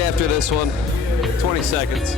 after this one. 20 seconds.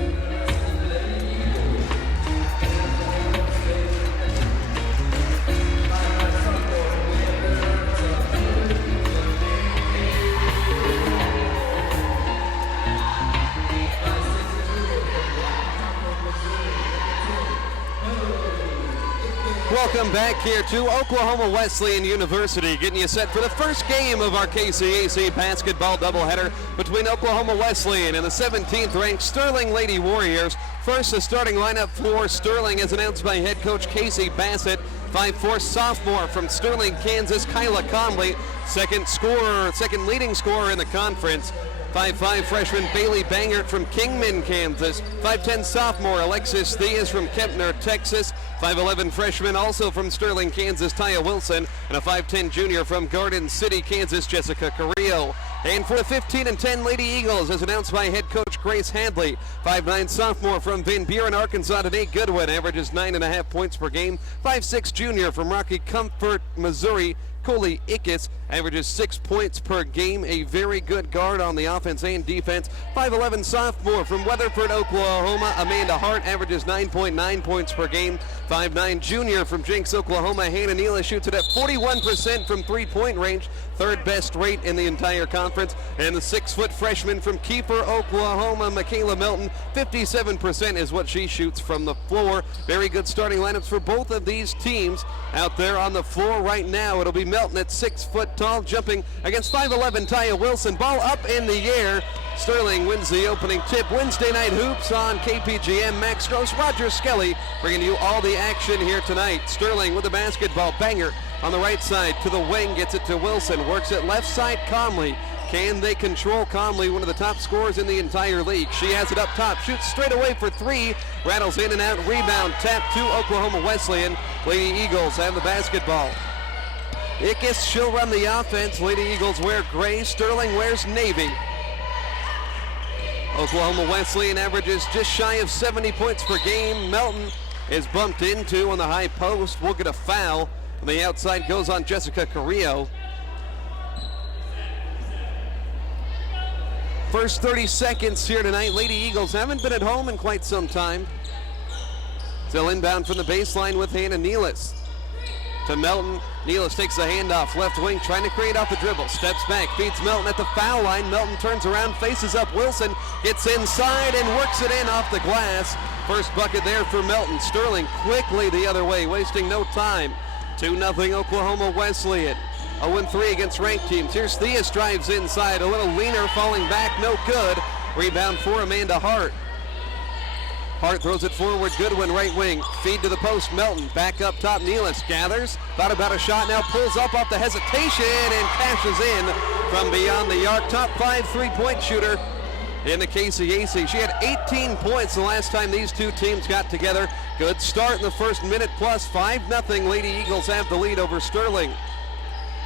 Welcome back here to Oklahoma Wesleyan University, getting you set for the first game of our KCAC basketball doubleheader between Oklahoma Wesleyan and the 17th ranked Sterling Lady Warriors. First, the starting lineup for Sterling as announced by head coach Casey Bassett. 5'4" sophomore from Sterling, Kansas, Kyla Conley. Second leading scorer in the conference. 5'5" freshman Bailey Bangert from Kingman, Kansas. 5'10" sophomore Alexis Theas from Kempner, Texas. 5'11" freshman also from Sterling, Kansas, Taya Wilson. And a 5'10" junior from Garden City, Kansas, Jessica Carrillo. And for the 15-10 Lady Eagles, as announced by head coach Grace Hadley. 5'9" sophomore from Van Buren, Arkansas, Nate Goodwin, averages 9.5 points per game. 5'6" junior from Rocky Comfort, Missouri, Coley Ickes, averages 6 points per game, a very good guard on the offense and defense. 5'11" sophomore from Weatherford, Oklahoma, Amanda Hart, averages 9.9 points per game. 5'9" junior from Jenks, Oklahoma, Hannah Neela, shoots it at 41% from three-point range, third best rate in the entire conference. And the 6-foot freshman from Kiefer, Oklahoma, Michaela Melton, 57% is what she shoots from the floor. Very good starting lineups for both of these teams out there on the floor right now. It'll be Melton at 6 foot tall, jumping against 5'11" Taya Wilson. Ball up in the air. Sterling wins the opening tip. Wednesday night hoops on KPGM. Max Gross, Roger Skelly bringing you all the action here tonight. Sterling with the basketball. Banger on the right side to the wing, gets it to Wilson. Works it left side, Conley. Can they control Conley, one of the top scorers in the entire league? She has it up top, shoots straight away for three, rattles in and out, rebound, tap to Oklahoma Wesleyan. Lady Eagles have the basketball. Ickes, she'll run the offense. Lady Eagles wear gray, Sterling wears navy. Oklahoma Wesleyan averages just shy of 70 points per game. Melton is bumped into on the high post. We'll get a foul. On the outside goes on Jessica Carrillo. First 30 seconds here tonight. Lady Eagles haven't been at home in quite some time. Still inbound from the baseline with Hannah Nealis. To Melton. Nealis takes the handoff, left wing, trying to create off the dribble. Steps back, feeds Melton at the foul line. Melton turns around, faces up Wilson, gets inside and works it in off the glass. First bucket there for Melton. Sterling quickly the other way, wasting no time. 2-0 Oklahoma Wesleyan. 0-3 against ranked teams. Here's Theas, drives inside, a little leaner, falling back, no good. Rebound for Amanda Hart. Hart throws it forward, Goodwin right wing, feed to the post, Melton, back up top, Nealis gathers, thought about a shot, now pulls up off the hesitation and cashes in from beyond the arc. Top 5 3-point shooter in the KCAC. She had 18 points the last time these two teams got together. Good start in the first minute plus. 5-0, Lady Eagles have the lead over Sterling.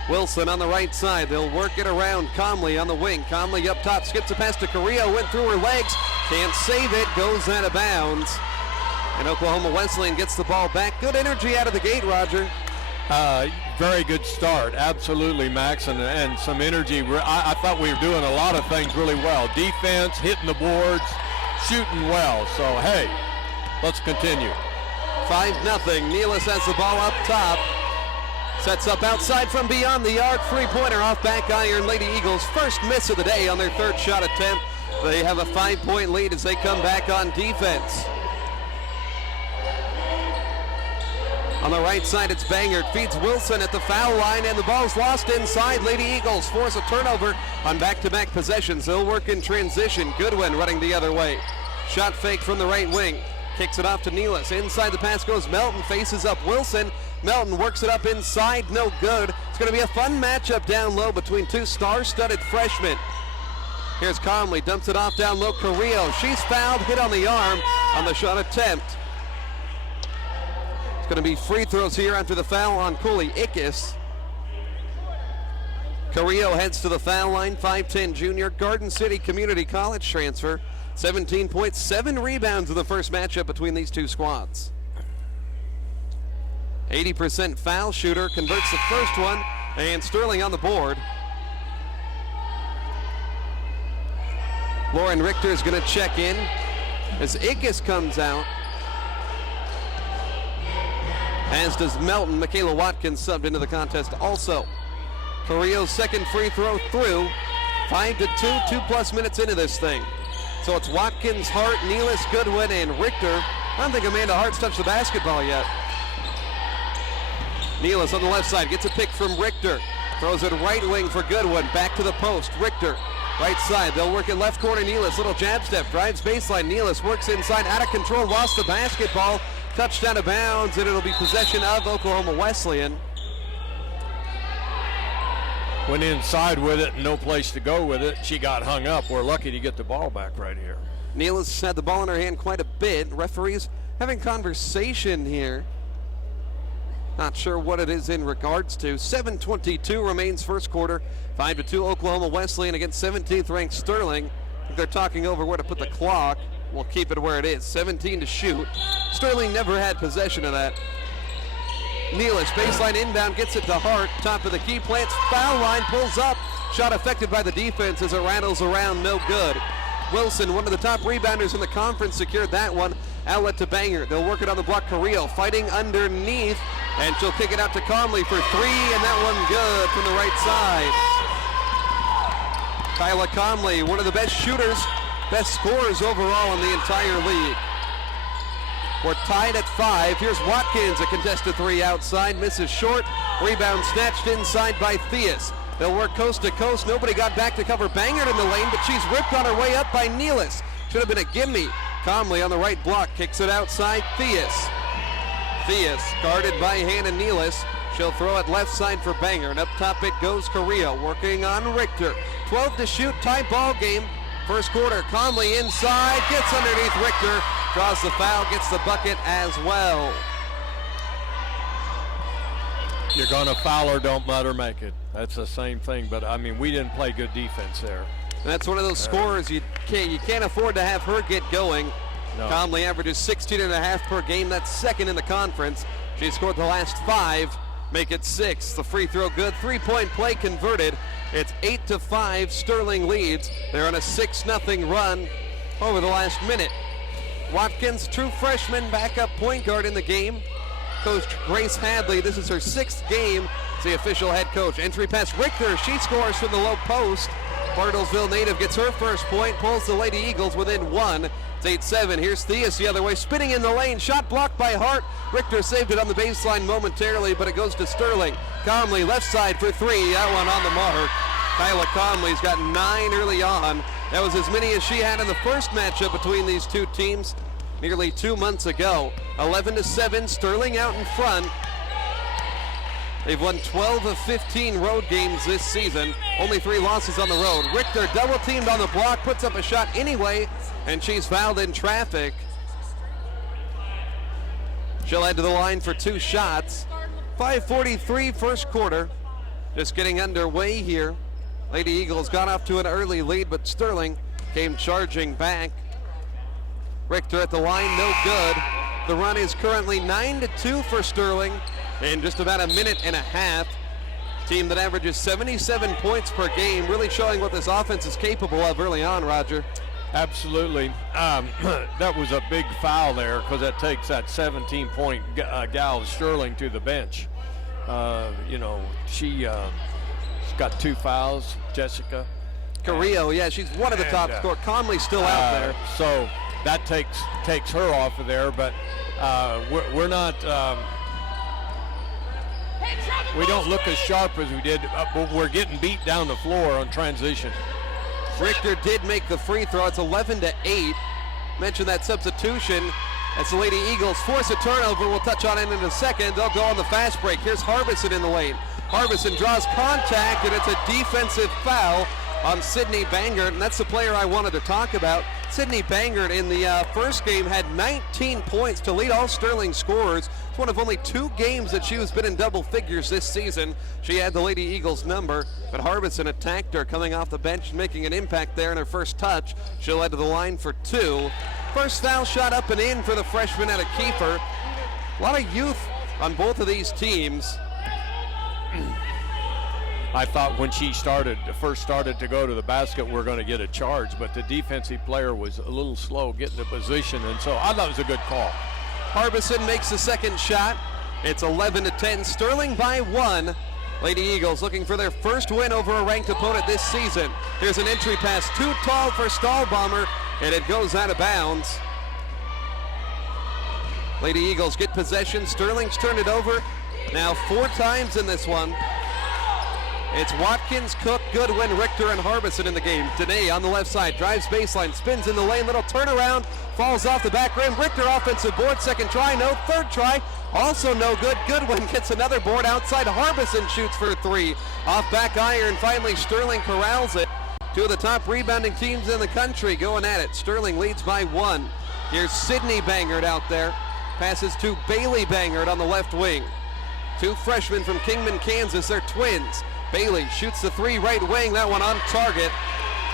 Wilson on the right side. They'll work it around Conley on the wing. Conley up top, skips a pass to Carrillo, went through her legs, can't save it, goes out of bounds. And Oklahoma Wesleyan gets the ball back. Good energy out of the gate, Roger. Very good start, absolutely, Max, and some energy. I thought we were doing a lot of things really well. Defense, hitting the boards, shooting well. So, hey, let's continue. 5-0. Nealis has the ball up top. Sets up outside from beyond the arc. Three-pointer off back iron. Lady Eagles first miss of the day on their third shot attempt. They have a 5-point lead as they come back on defense. On the right side, it's Bangert. Feeds Wilson at the foul line, and the ball's lost inside. Lady Eagles force a turnover on back-to-back possessions. They'll work in transition. Goodwin running the other way. Shot fake from the right wing. Kicks it off to Nealis. Inside the pass goes Melton. Faces up Wilson. Melton works it up inside. No good. It's going to be a fun matchup down low between two star-studded freshmen. Here's Conley. Dumps it off down low. Carrillo. She's fouled. Hit on the arm on the shot attempt. It's going to be free throws here after the foul on Coley Ickes. Carrillo heads to the foul line. 5'10 junior. Garden City Community College transfer. 17 points, 7 rebounds in the first matchup between these two squads. 80% foul shooter, converts the first one, and Sterling on the board. Lauren Richter is going to check in as Ickes comes out. As does Melton. Michaela Watkins subbed into the contest also. Carrillo's second free throw through. 5-2, 2+ minutes into this thing. So it's Watkins, Hart, Nealis, Goodwin, and Richter. I don't think Amanda Hart's touched the basketball yet. Nealis on the left side gets a pick from Richter. Throws it right wing for Goodwin. Back to the post. Richter, right side. They'll work it left corner. Nealis, little jab step. Drives baseline. Nealis works inside. Out of control. Lost the basketball. Touched out of bounds, and it'll be possession of Oklahoma Wesleyan. Went inside with it, no place to go with it. She got hung up. We're lucky to get the ball back right here. Nealis had the ball in her hand quite a bit. Referees having conversation here. Not sure what it is in regards to. 7:22 remains first quarter. 5-2 Oklahoma Wesleyan against 17th ranked Sterling. I think they're talking over where to put the clock. We'll keep it where it is. 17 to shoot. Sterling never had possession of that. Nealis, baseline inbound, gets it to Hart. Top of the key, plants, foul line, pulls up. Shot affected by the defense as it rattles around, no good. Wilson, one of the top rebounders in the conference, secured that one. Outlet to Banger. They'll work it on the block. Carrillo fighting underneath, and she'll kick it out to Conley for three, and that one good from the right side. Kyla Conley, one of the best shooters, best scorers overall in the entire league. We're tied at 5. Here's Watkins, a contested three outside, misses short. Rebound snatched inside by Theus. They'll work coast to coast. Nobody got back to cover Bangert in the lane, but she's ripped on her way up by Nealis. Should have been a gimme. Conley on the right block, kicks it outside. Theus guarded by Hannah Nealis. She'll throw it left side for Banger, and up top it goes Carrillo, working on Richter. 12 to shoot, tie ball game. First quarter, Conley inside, gets underneath Richter, draws the foul, gets the bucket as well. You're going to foul her, don't let her make it. That's the same thing, but I mean, we didn't play good defense there. And that's one of those scorers you can't afford to have her get going. No. Conley averages 16.5 per game. That's second in the conference. She scored the last 5, make it 6. The free throw good, 3-point play converted. It's 8-5, Sterling leads. They're on a 6-0 run over the last minute. Watkins, true freshman, backup point guard in the game. Coach Grace Hadley, this is her 6th game as the official head coach. Entry pass, Richter, she scores from the low post. Bartlesville native gets her first point, pulls the Lady Eagles within 1. It's 8-7. Here's Theus the other way, spinning in the lane. Shot blocked by Hart. Richter saved it on the baseline momentarily, but it goes to Sterling. Conley left side for 3. That one on the mark. Kyla Conley's got 9 early on. That was as many as she had in the first matchup between these two teams nearly 2 months ago. 11-7. Sterling out in front. They've won 12 of 15 road games this season. Only 3 losses on the road. Richter double teamed on the block, puts up a shot anyway, and she's fouled in traffic. She'll head to the line for 2 shots. 5:43 first quarter. Just getting underway here. Lady Eagles got off to an early lead, but Sterling came charging back. Richter at the line, no good. The run is currently 9-2 for Sterling in just about a minute and a half. Team that averages 77 points per game, really showing what this offense is capable of early on, Roger. Absolutely. That was a big foul there because that takes that 17-point gal Sterling to the bench. She's got 2 fouls, Jessica. Carrillo, yeah, she's one of the top scorers. Conley's still out there. So that takes her off of there, but we're not. We don't look as sharp as we did, but we're getting beat down the floor on transition. Richter did make the free throw. It's 11-8. Mentioned that substitution as the Lady Eagles force a turnover. We'll touch on it in a second. They'll go on the fast break. Here's Harbison in the lane. Harbison draws contact, and it's a defensive foul on Sydney Bangert, and that's the player I wanted to talk about. Sydney Bangert in the first game had 19 points to lead all Sterling scorers. It's one of only 2 games that she has been in double figures this season. She had the Lady Eagles number, but Harbison attacked her coming off the bench and making an impact there in her first touch. She'll head to the line for 2. First foul shot up and in for the freshman out of Kiefer. A lot of youth on both of these teams. I thought when she first started to go to the basket, we're going to get a charge, but the defensive player was a little slow getting the position, and so I thought it was a good call. Harbison makes the second shot. It's 11-10, Sterling by 1. Lady Eagles looking for their first win over a ranked opponent this season. Here's an entry pass, too tall for Stahlbomber, and it goes out of bounds. Lady Eagles get possession. Sterling's turned it over now 4 times in this one. It's Watkins, Cook, Goodwin, Richter, and Harbison in the game. Dene on the left side, drives baseline, spins in the lane, little turnaround, falls off the back rim. Richter offensive board, second try, no, third try, also no good. Goodwin gets another board outside. Harbison shoots for 3. Off back iron, finally Sterling corrals it. 2 of the top rebounding teams in the country going at it. Sterling leads by 1. Here's Sydney Bangert out there. Passes to Bailey Bangert on the left wing. 2 freshmen from Kingman, Kansas. They're twins. Bailey shoots the 3 right wing. That one on target.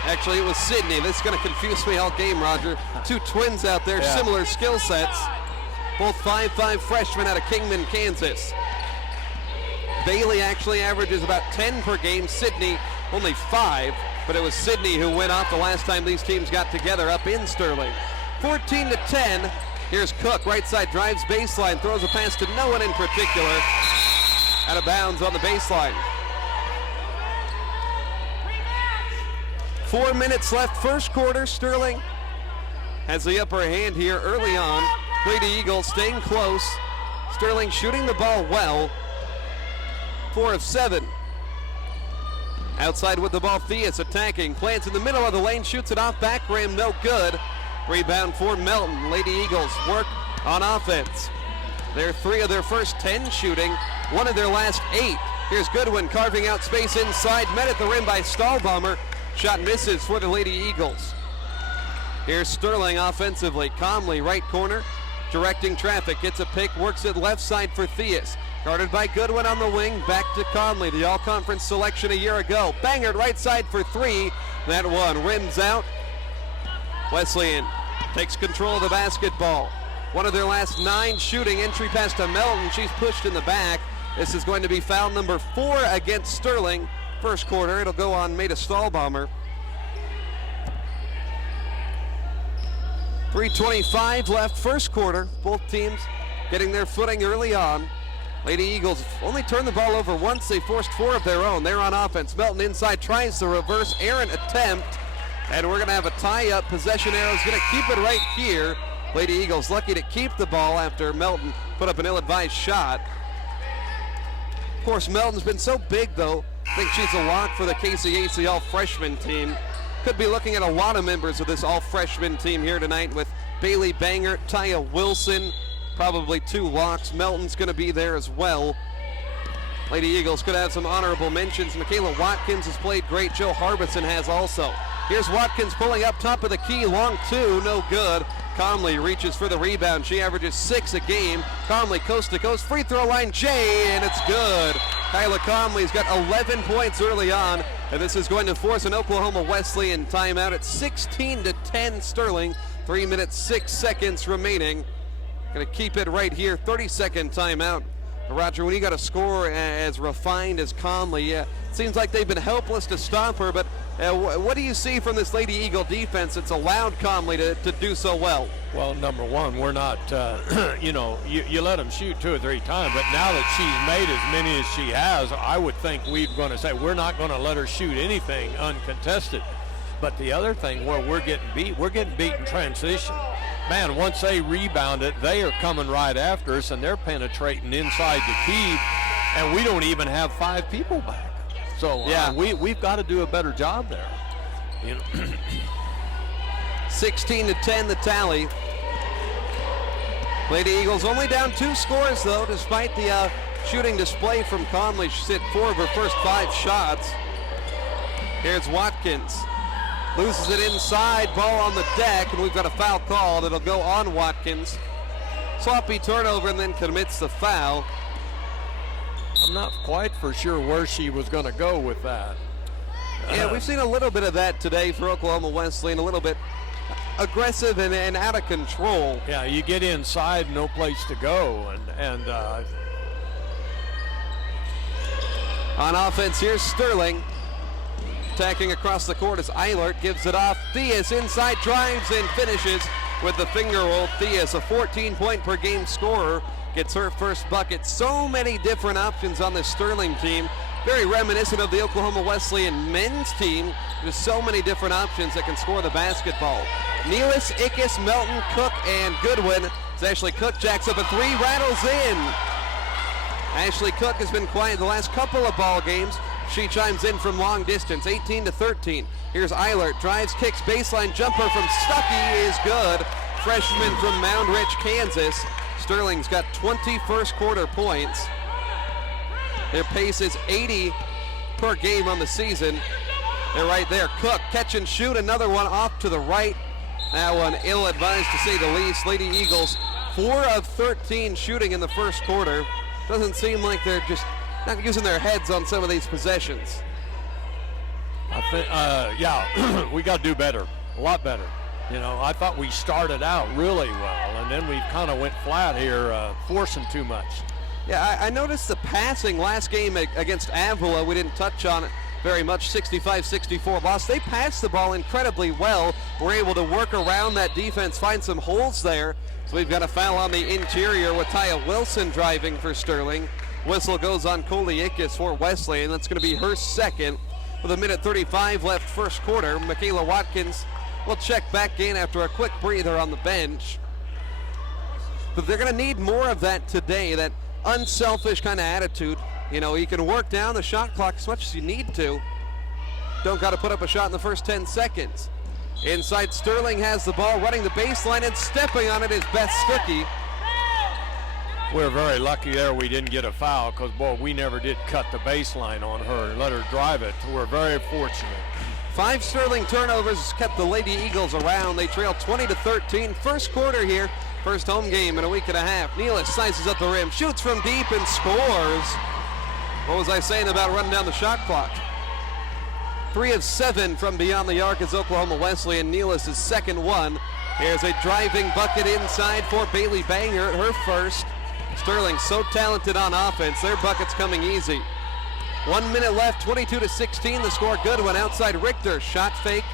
Actually, it was Sydney. This is going to confuse me all game, Roger. 2 twins out there, yeah. Similar skill sets. Both 5'5" freshmen out of Kingman, Kansas. Bailey actually averages about 10 per game. Sydney only 5, but it was Sydney who went off the last time these teams got together up in Sterling. 14-10. Here's Cook, right side, drives baseline, throws a pass to no one in particular. Out of bounds on the baseline. 4 minutes left, first quarter. Sterling has the upper hand here early on. Lady Eagles staying close. Sterling shooting the ball well. 4 of 7. Outside with the ball, Theus attacking, plants in the middle of the lane, shoots it off back rim, no good. Rebound for Melton. Lady Eagles work on offense. They're 3 of their first 10 shooting, 1 of their last 8. Here's Goodwin carving out space inside, met at the rim by Stahlbomber. Shot misses for the Lady Eagles. Here's Sterling offensively, calmly right corner, directing traffic, gets a pick, works it left side for Theus. Guarded by Goodwin on the wing, back to Conley, the all-conference selection a year ago. Bangert right side for 3. That one rims out. Wesleyan takes control of the basketball. 1 of their last 9 shooting, entry pass to Melton. She's pushed in the back. This is going to be foul number 4 against Sterling. First quarter, it'll go on Maida Stahlbomber. 3:25 left, first quarter. Both teams getting their footing early on. Lady Eagles only turned the ball over once. They forced 4 of their own. They're on offense. Melton inside tries the reverse errant attempt. And we're going to have a tie-up. Possession arrow's going to keep it right here. Lady Eagles lucky to keep the ball after Melton put up an ill-advised shot. Of course, Melton's been so big, though. I think she's a lock for the KCAC all-freshman team. Could be looking at a lot of members of this all-freshman team here tonight with Bailey Bangert, Taya Wilson, probably 2 locks. Melton's going to be there as well. Lady Eagles could have some honorable mentions. Michaela Watkins has played great. Joe Harbison has also. Here's Watkins pulling up top of the key. Long 2, no good. Conley reaches for the rebound. She averages 6 a game. Conley coast to coast. Free throw line, Jay, and it's good. Kyla Conley's got 11 points early on, and this is going to force an Oklahoma Wesleyan timeout at 16-10 Sterling. 3 minutes, 6 seconds remaining. Going to keep it right here. 30-second timeout. Roger, when you got a score as refined as Conley, it seems like they've been helpless to stop her, but what do you see from this Lady Eagle defense that's allowed Conley to do so well? Well, number one, we're not, you let them shoot 2 or 3 times, but now that she's made as many as she has, I would think we're going to say we're not going to let her shoot anything uncontested. But the other thing where we're getting beat in transition. Man, once they rebound it, they are coming right after us, and they're penetrating inside the key, and we don't even have 5 people back. So yeah, we've got to do a better job there. 16-10 the tally. Lady Eagles only down 2 scores though, despite the shooting display from Conley. She's hit 4 of her first 5 shots. Here's Watkins. Loses it inside, ball on the deck, and we've got a foul call that'll go on Watkins. Sloppy turnover and then commits the foul. I'm not quite for sure where she was going to go with that. Yeah, we've seen a little bit of that today for Oklahoma Wesleyan, a little bit aggressive and out of control. Yeah, you get inside, no place to go, and On offense, here's Sterling. Attacking across the court as Eilert gives it off. Theus inside, drives and finishes with the finger roll. Theus, a 14-point per game scorer, gets her first bucket. So many different options on this Sterling team. Very reminiscent of the Oklahoma Wesleyan men's team. There's so many different options that can score the basketball. Nealis, Ickes, Melton, Cook, and Goodwin. As Ashley Cook jacks up a three, rattles in. Ashley Cook has been quiet the last couple of ball games. She chimes in from long distance, 18-13. Here's Eilert, drives, kicks, baseline jumper from Stuckey is good. Freshman from Mound Ridge, Kansas. Sterling's got 20 first quarter points. Their pace is 80 per game on the season. They're right there. Cook, catch and shoot, another one off to the right. That one ill-advised to say the least. Lady Eagles, 4 of 13 shooting in the first quarter. Doesn't seem like they're just not using their heads on some of these possessions. I think, yeah, we got to do better, a lot better. You know, I thought we started out really well, and then we kind of went flat here, forcing too much. Yeah, I noticed the passing last game against Avila. We didn't touch on it very much, 65-64 loss. They passed the ball incredibly well. We're able to work around that defense, find some holes there. So we've got a foul on the interior with Taya Wilson driving for Sterling. Whistle goes on Coley Ickes for Wesleyan. That's going to be her second. With a minute 35 left first quarter, Michaela Watkins will check back in after a quick breather on the bench. But they're going to need more of that today, that unselfish kind of attitude. You know, you can work down the shot clock as much as you need to. Don't got to put up a shot in the first 10 seconds. Inside, Sterling has the ball, running the baseline, and stepping on it is Beth Stuckey. We're very lucky there we didn't get a foul because, boy, we never did cut the baseline on her and let her drive it. We're very fortunate. 5 Sterling turnovers kept the Lady Eagles around. They trail 20-13. First quarter here. First home game in a week and a half. Nealis sizes up the rim, shoots from deep, and scores. What was I saying about running down the shot clock? 3 of 7 from beyond the arc is Oklahoma Wesleyan. Nealis' second one. Here's a driving bucket inside for Bailey Banger, her first. Sterling so talented on offense. Their bucket's coming easy. 1 minute left, 22-16. The score, Goodwin outside Richter. Shot fake.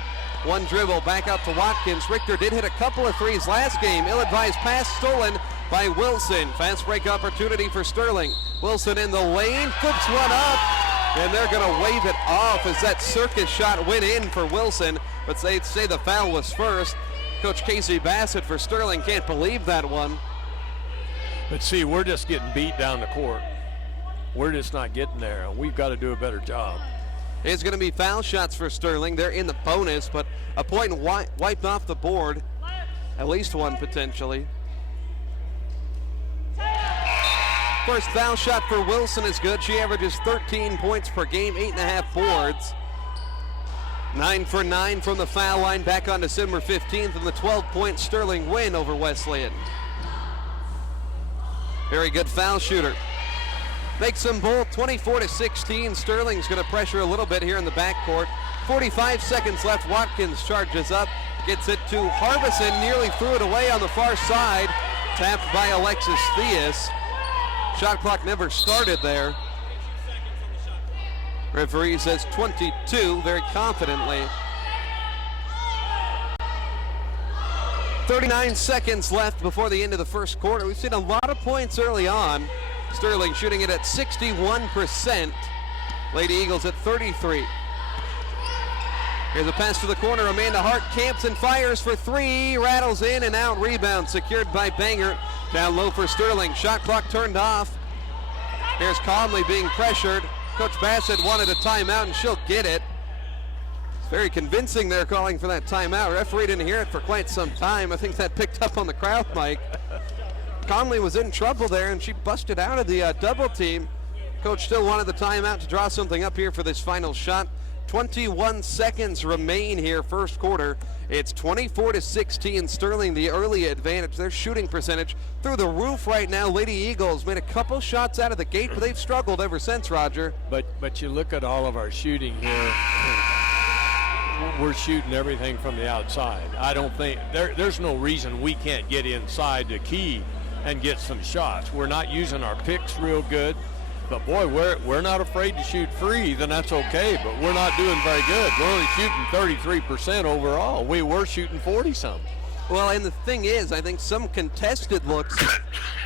One dribble back out to Watkins. Richter did hit a couple of threes last game. Ill-advised pass stolen by Wilson. Fast break opportunity for Sterling. Wilson in the lane, flips one up, and they're going to wave it off as that circus shot went in for Wilson, but they say the foul was first. Coach Casey Bassett for Sterling can't believe that one. But see, we're just getting beat down the court. We're just not getting there. We've got to do a better job. It's going to be foul shots for Sterling. They're in the bonus, but a point wiped off the board. At least one potentially. First foul shot for Wilson is good. She averages 13 points per game, 8.5 boards. 9 for 9 from the foul line back on December 15th in the 12-point Sterling win over Wesleyan. Very good foul shooter. Makes them both 24-16. Sterling's going to pressure a little bit here in the backcourt. 45 seconds left. Watkins charges up, gets it to Harbison, nearly threw it away on the far side. Tapped by Alexis Theus. Shot clock never started there. Referee says 22 very confidently. 39 seconds left before the end of the first quarter. We've seen a lot of points early on. Sterling shooting it at 61%. Lady Eagles at 33. Here's a pass to the corner. Amanda Hart camps and fires for 3. Rattles in and out. Rebound secured by Banger. Down low for Sterling. Shot clock turned off. Here's Conley being pressured. Coach Bassett wanted a timeout, and she'll get it. It's very convincing they're calling for that timeout. Referee didn't hear it for quite some time. I think that picked up on the crowd mic. Conley was in trouble there, and she busted out of the double team. Coach still wanted the timeout to draw something up here for this final shot. 21 seconds remain here, first quarter. It's 24-16. Sterling the early advantage. Their shooting percentage through the roof right now. Lady Eagles made a couple shots out of the gate, but they've struggled ever since, Roger. But you look at all of our shooting here. We're shooting everything from the outside. I don't think there's no reason we can't get inside the key and get some shots. We're not using our picks real good. But boy, we're not afraid to shoot free, then that's okay. But we're not doing very good. We're only shooting 33% overall. We were shooting 40-something. Well, and the thing is, I think some contested looks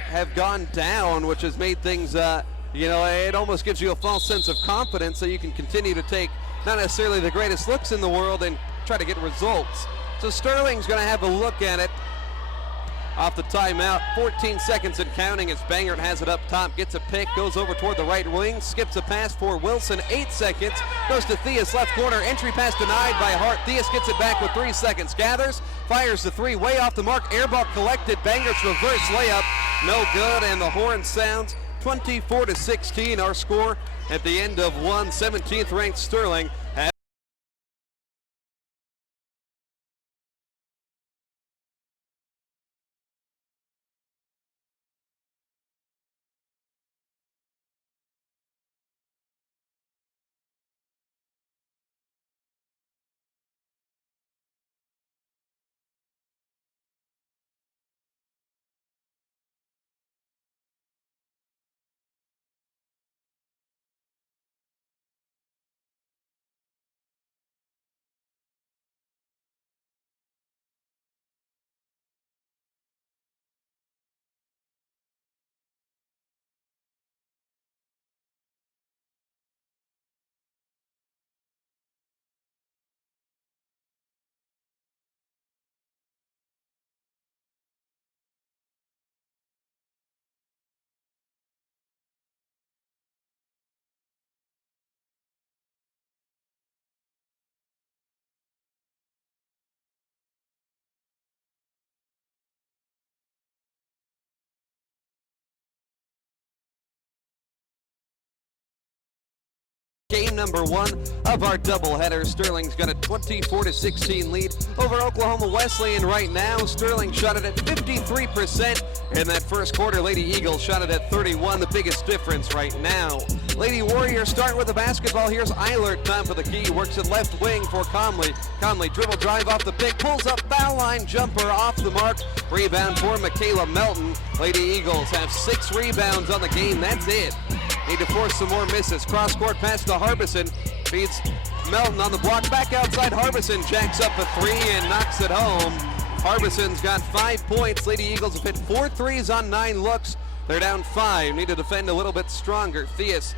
have gone down, which has made things, it almost gives you a false sense of confidence so you can continue to take not necessarily the greatest looks in the world and try to get results. So Sterling's going to have a look at it off the timeout. 14 seconds and counting as Bangert has it up top, gets a pick, goes over toward the right wing, skips a pass for Wilson. 8 seconds, goes to Theus, left corner, entry pass denied by Hart. Theus gets it back with 3 seconds, gathers, fires the three, way off the mark, air ball collected. Bangert's reverse layup, no good, and the horn sounds. 24-16 our score at the end of one. 17th ranked Sterling has game number one of our doubleheader. Sterling's got a 24-16 lead over Oklahoma Wesleyan right now. Sterling shot it at 53% in that first quarter. Lady Eagles shot it at 31%, the biggest difference right now. Lady Warriors start with the basketball. Here's Eilert, top of the key, works at left wing for Conley. Conley dribble drive off the pick, pulls up foul line jumper off the mark. Rebound for Michaela Melton. Lady Eagles have 6 rebounds on the game. That's it. Need to force some more misses. Cross-court pass to Harbison. Feeds Melton on the block. Back outside. Harbison jacks up a 3 and knocks it home. Harbison's got 5 points. Lady Eagles have hit 4 threes on 9 looks. They're down 5. Need to defend a little bit stronger. Theus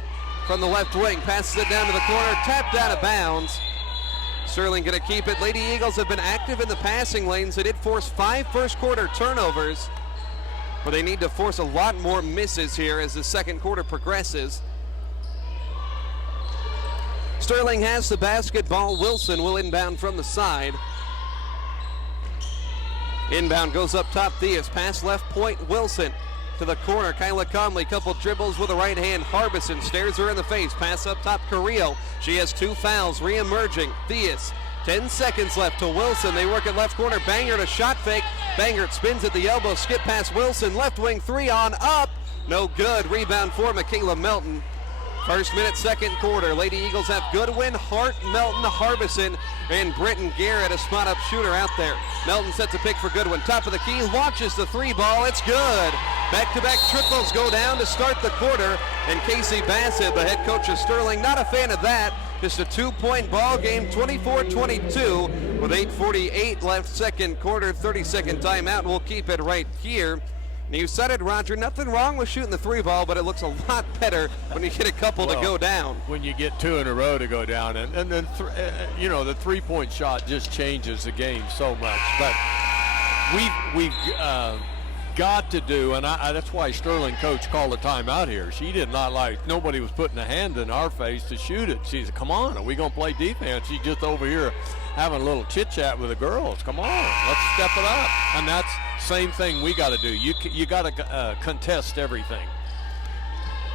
from the left wing. Passes it down to the corner. Tapped out of bounds. Sterling going to keep it. Lady Eagles have been active in the passing lanes. They did force 5 first-quarter turnovers, but they need to force a lot more misses here as the second quarter progresses. Sterling has the basketball. Wilson will inbound from the side. Inbound goes up top. Theus pass left point. Wilson to the corner. Kyla Conley, couple dribbles with a right hand. Harbison stares her in the face. Pass up top. Carrillo. She has 2 fouls. Re-emerging. Theus. 10 seconds left to Wilson. They work at left corner. Bangert a shot fake. Bangert spins at the elbow. Skip past Wilson. Left wing 3 on up. No good. Rebound for Michaela Melton. First minute, second quarter. Lady Eagles have Goodwin, Hart, Melton, Harbison, and Britton Garrett, a spot-up shooter out there. Melton sets a pick for Goodwin. Top of the key, launches the 3 ball. It's good. Back-to-back triples go down to start the quarter. And Casey Bassett, the head coach of Sterling, not a fan of that. Just a 2-point ball game, 24-22 with 8:48 left second quarter, 30-second timeout. We'll keep it right here. And you said it, Roger, nothing wrong with shooting the 3 ball, but it looks a lot better when you get a couple to go down. When you get 2 in a row to go down, and then, the 3-point shot just changes the game so much. But we've got to do, and that's why Sterling coach called a timeout here. She did not like, nobody was putting a hand in our face to shoot it. She said, come on, are we going to play defense? She's just over here having a little chit-chat with the girls. Come on, let's step it up. And that's same thing we got to do. You got to contest everything.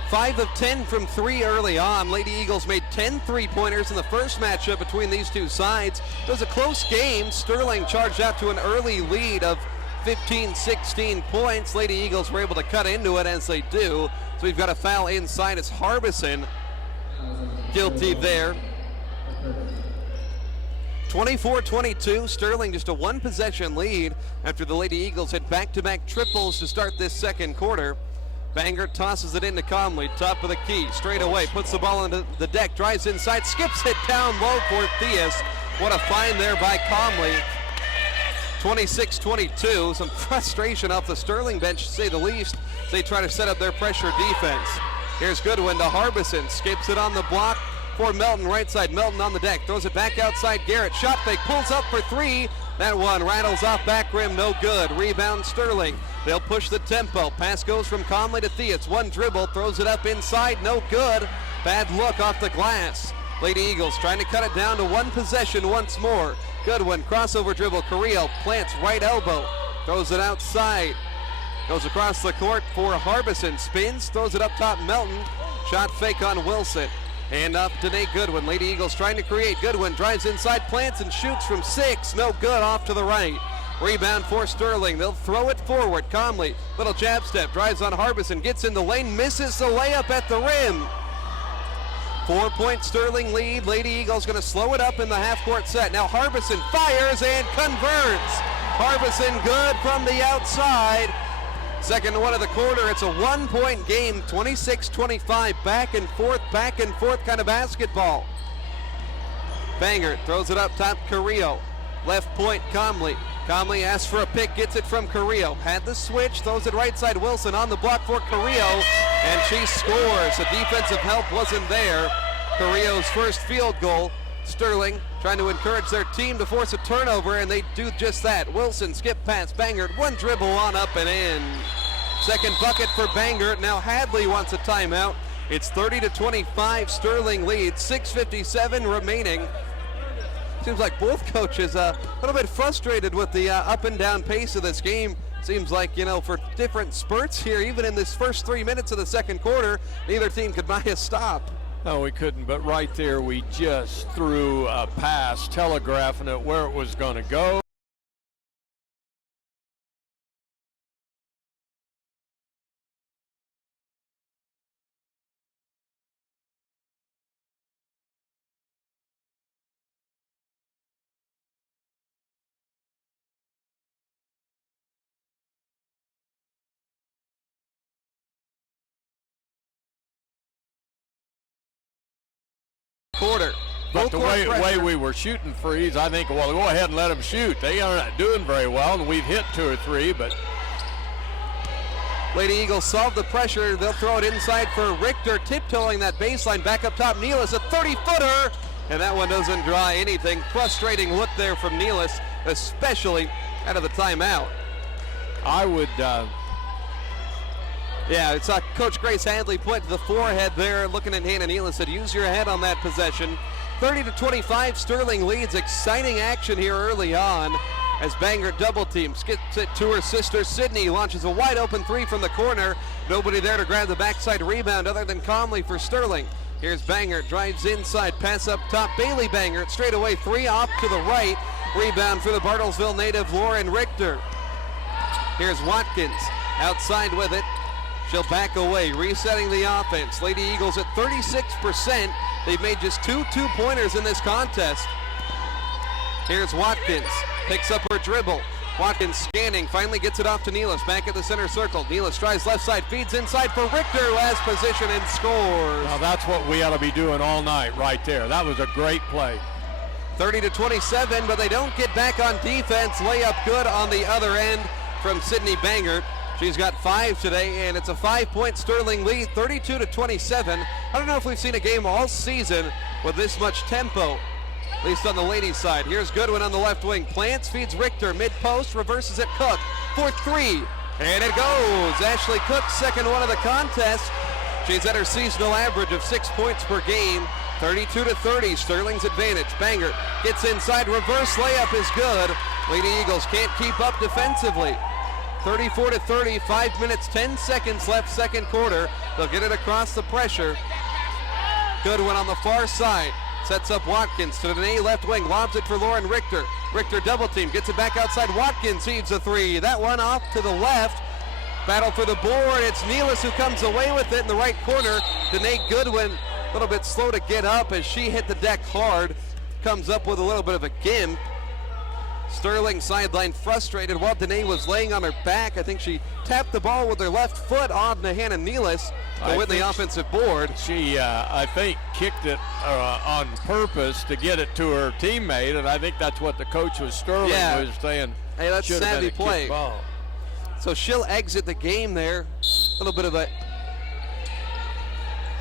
5 of 10 from 3 early on. Lady Eagles made 10 3-pointers in the first matchup between these two sides. It was a close game. Sterling charged out to an early lead of 15-16 points. Lady Eagles were able to cut into it as they do. So we've got a foul inside. It's Harbison guilty there. 24-22, Sterling just a 1-possession lead after the Lady Eagles had back-to-back triples to start this second quarter. Bangert tosses it into Conley, top of the key, straight away, puts the ball into the deck, drives inside, skips it down low for Theus. What a find there by Conley. 26-22, some frustration off the Sterling bench, to say the least. They try to set up their pressure defense. Here's Goodwin to Harbison, skips it on the block for Melton, right side. Melton on the deck, throws it back outside. Garrett, shot fake, pulls up for three. That one rattles off back rim, no good. Rebound Sterling. They'll push the tempo. Pass goes from Conley to Theus. One dribble, throws it up inside, no good. Bad look off the glass. Lady Eagles trying to cut it down to one possession once more. Goodwin, crossover dribble. Carrillo plants right elbow, throws it outside. Goes across the court for Harbison. Spins, throws it up top. Melton. Shot fake on Wilson. Hand off to Nate Goodwin. Lady Eagles trying to create. Goodwin drives inside, plants and shoots from 6. No good, off to the right. Rebound for Sterling. They'll throw it forward. Conley, little jab step, drives on Harbison, gets in the lane, misses the layup at the rim. 4-point Sterling lead. Lady Eagles going to slow it up in the half-court set. Now Harbison fires and converts. Harbison good from the outside. Second one of the quarter. It's a 1-point game, 26-25. Back and forth kind of basketball. Bangert throws it up top, Carrillo. Left point, Conley. Conley asks for a pick, gets it from Carrillo. Had the switch, throws it right side. Wilson on the block for Carrillo, and she scores. The defensive help wasn't there. Carrillo's first field goal. Sterling trying to encourage their team to force a turnover, and they do just that. Wilson, skip pass, Bangert, one dribble on up and in. Second bucket for Bangert. Now Hadley wants a timeout. It's 30-25, Sterling leads, 6:57 remaining. Seems like both coaches a little bit frustrated with the up and down pace of this game. Seems like, for different spurts here, even in this first 3 minutes of the second quarter, neither team could buy a stop. No, we couldn't, but right there we just threw a pass, telegraphing it where it was going to go. Quarter. But the way we were shooting threes, I think, well, go ahead and let them shoot. They are not doing very well, and we've hit 2 or 3, but Lady Eagles solve the pressure. They'll throw it inside for Richter, tiptoeing that baseline. Back up top, Nealis, a 30-footer, and that one doesn't draw anything. Frustrating look there from Nealis, especially out of the timeout. I would... Yeah, it's Coach Grace Hadley point to the forehead there, looking at Hannah Nealis, said use your head on that possession. 30-25, Sterling leads. Exciting action here early on as Bangert double teams, gets it to her sister Sydney, launches a wide open 3 from the corner. Nobody there to grab the backside rebound other than Conley for Sterling. Here's Bangert, drives inside, pass up top, Bailey Bangert, straight away 3 off to the right. Rebound for the Bartlesville native Lauren Richter. Here's Watkins, outside with it. She'll back away, resetting the offense. Lady Eagles at 36%. They've made just 2 two-pointers in this contest. Here's Watkins, picks up her dribble. Watkins scanning, finally gets it off to Nealis, back at the center circle. Nealis tries left side, feeds inside for Richter, who has position and scores. Now that's what we ought to be doing all night right there. That was a great play. 30-27, but they don't get back on defense. Layup good on the other end from Sydney Bangert. She's got 5 today, and it's a 5-point Sterling lead, 32-27. I don't know if we've seen a game all season with this much tempo, at least on the ladies' side. Here's Goodwin on the left wing. Plants, feeds Richter, mid-post, reverses it Cook for 3, and it goes. Ashley Cook, second one of the contest. She's at her seasonal average of 6 points per game. 32-30, Sterling's advantage. Bangert gets inside, reverse layup is good. Lady Eagles can't keep up defensively. 34-30, 5 minutes, 10 seconds left second quarter. They'll get it across the pressure. Goodwin on the far side. Sets up Watkins to the knee left wing. Lobs it for Lauren Richter. Richter double team. Gets it back outside. Watkins heaves a 3. That one off to the left. Battle for the board. It's Nealis who comes away with it in the right corner. Danae Goodwin a little bit slow to get up as she hit the deck hard. Comes up with a little bit of a gimp. Sterling sideline frustrated while Danae was laying on her back. I think she tapped the ball with her left foot on Hannah Nealis to win the offensive board. She, I think, kicked it on purpose to get it to her teammate, and I think that's what the coach was Sterling was saying. Hey, that's should have savvy been a play. kick ball. So she'll exit the game there. A little bit of a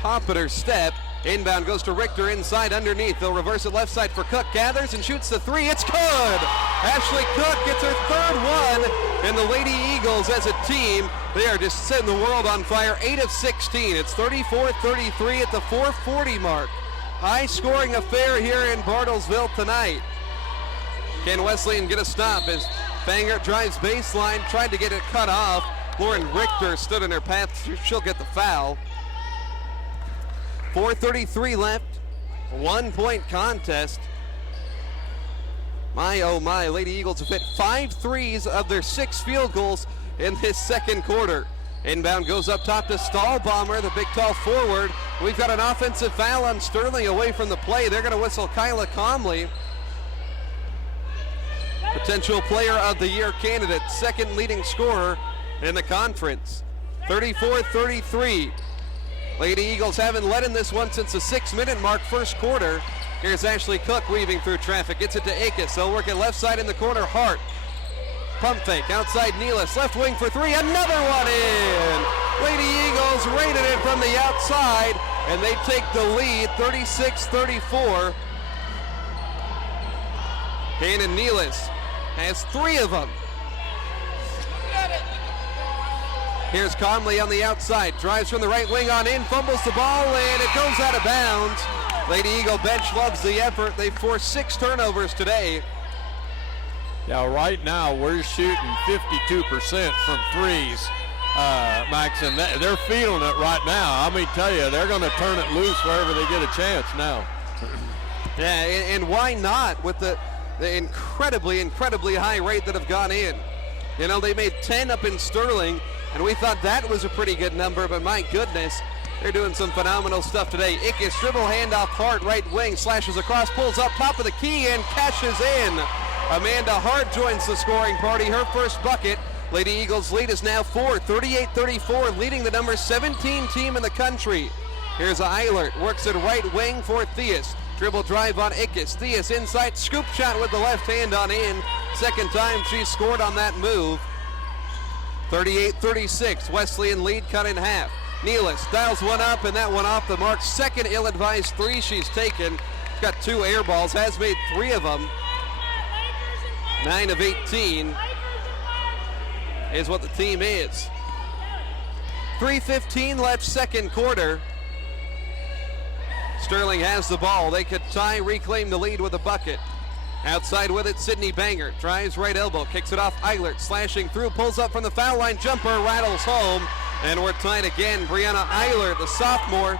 hop at her step. Inbound goes to Richter inside underneath. They'll reverse it left side for Cook. Gathers and shoots the three. It's good! Ashley Cook gets her third one. And the Lady Eagles as a team, they are just setting the world on fire. 8 of 16. It's 34-33 at the 4:40 mark. High scoring affair here in Bartlesville tonight. Can Wesleyan get a stop as Banger drives baseline, tried to get it cut off. Lauren Richter stood in her path. She'll get the foul. 4:33 left. 1 point contest. My, oh my, Lady Eagles have hit 5 threes of their 6 field goals in this second quarter. Inbound goes up top to Stahlbomber, the big tall forward. We've got an offensive foul on Sterling away from the play. They're going to whistle Kyla Comley. Potential player of the year candidate, second leading scorer in the conference. 34-33. Lady Eagles haven't led in this one since the 6-minute mark, first quarter. Here's Ashley Cook weaving through traffic. Gets it to Akis. They'll work it left side in the corner. Hart. Pump fake outside Nealis. Left wing for three. Another one in. Lady Eagles raided it from the outside, and they take the lead 36-34. Hannah Nealis has 3 of them. Here's Conley on the outside, drives from the right wing on in, fumbles the ball, and it goes out of bounds. Lady Eagle bench loves the effort. They forced 6 turnovers today. Yeah, right now we're shooting 52% from threes, Max, and they're feeling it right now. I mean, tell you, they're going to turn it loose wherever they get a chance now. Yeah, and why not with the incredibly high rate that have gone in. You know, they made 10 up in Sterling, and we thought that was a pretty good number, but my goodness, they're doing some phenomenal stuff today. Ickes dribble handoff, Hart right wing, slashes across, pulls up top of the key, and cashes in. Amanda Hart joins the scoring party, her first bucket. Lady Eagles lead is now 4, 38-34, leading the number 17 team in the country. Here's Eilert, works it right wing for Theus. Dribble drive on Ickes. Theus inside, scoop shot with the left hand on in. Second time she scored on that move. 38-36, Wesleyan lead cut in half. Nealis dials one up, and that one off the mark. Second ill-advised 3 she's taken. She's got 2 air balls, has made 3 of them. 9 of 18 is what the team is. 3:15 left second quarter. Sterling has the ball. They could tie, reclaim the lead with a bucket. Outside with it, Sydney Banger. Drives right elbow, kicks it off Eilert, slashing through, pulls up from the foul line, jumper, rattles home, and we're tied again. Brianna Eilert, the sophomore,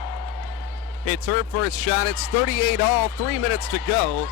hits her first shot. It's 38 all, 3 minutes to go.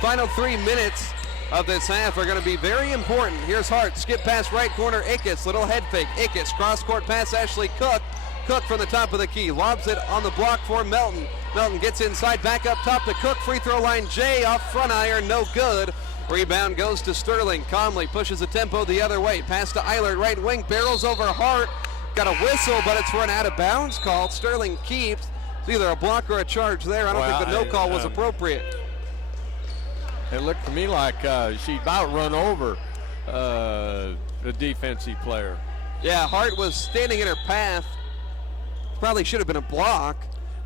Final 3 minutes of this half are going to be very important. Here's Hart, skip pass right corner, Ickes, little head fake. Ickes, cross-court pass, Ashley Cook. Cook from the top of the key, lobs it on the block for Melton. Melton gets inside, back up top to Cook, free throw line, Jay off front iron, no good. Rebound goes to Sterling. Conley pushes the tempo the other way. Pass to Eilert, right wing, barrels over Hart. Got a whistle, but it's for an out of bounds call. Sterling keeps. It's either a block or a charge there. I don't think the no call was appropriate. It looked to me like she about run over the defensive player. Yeah, Hart was standing in her path. Probably should have been a block.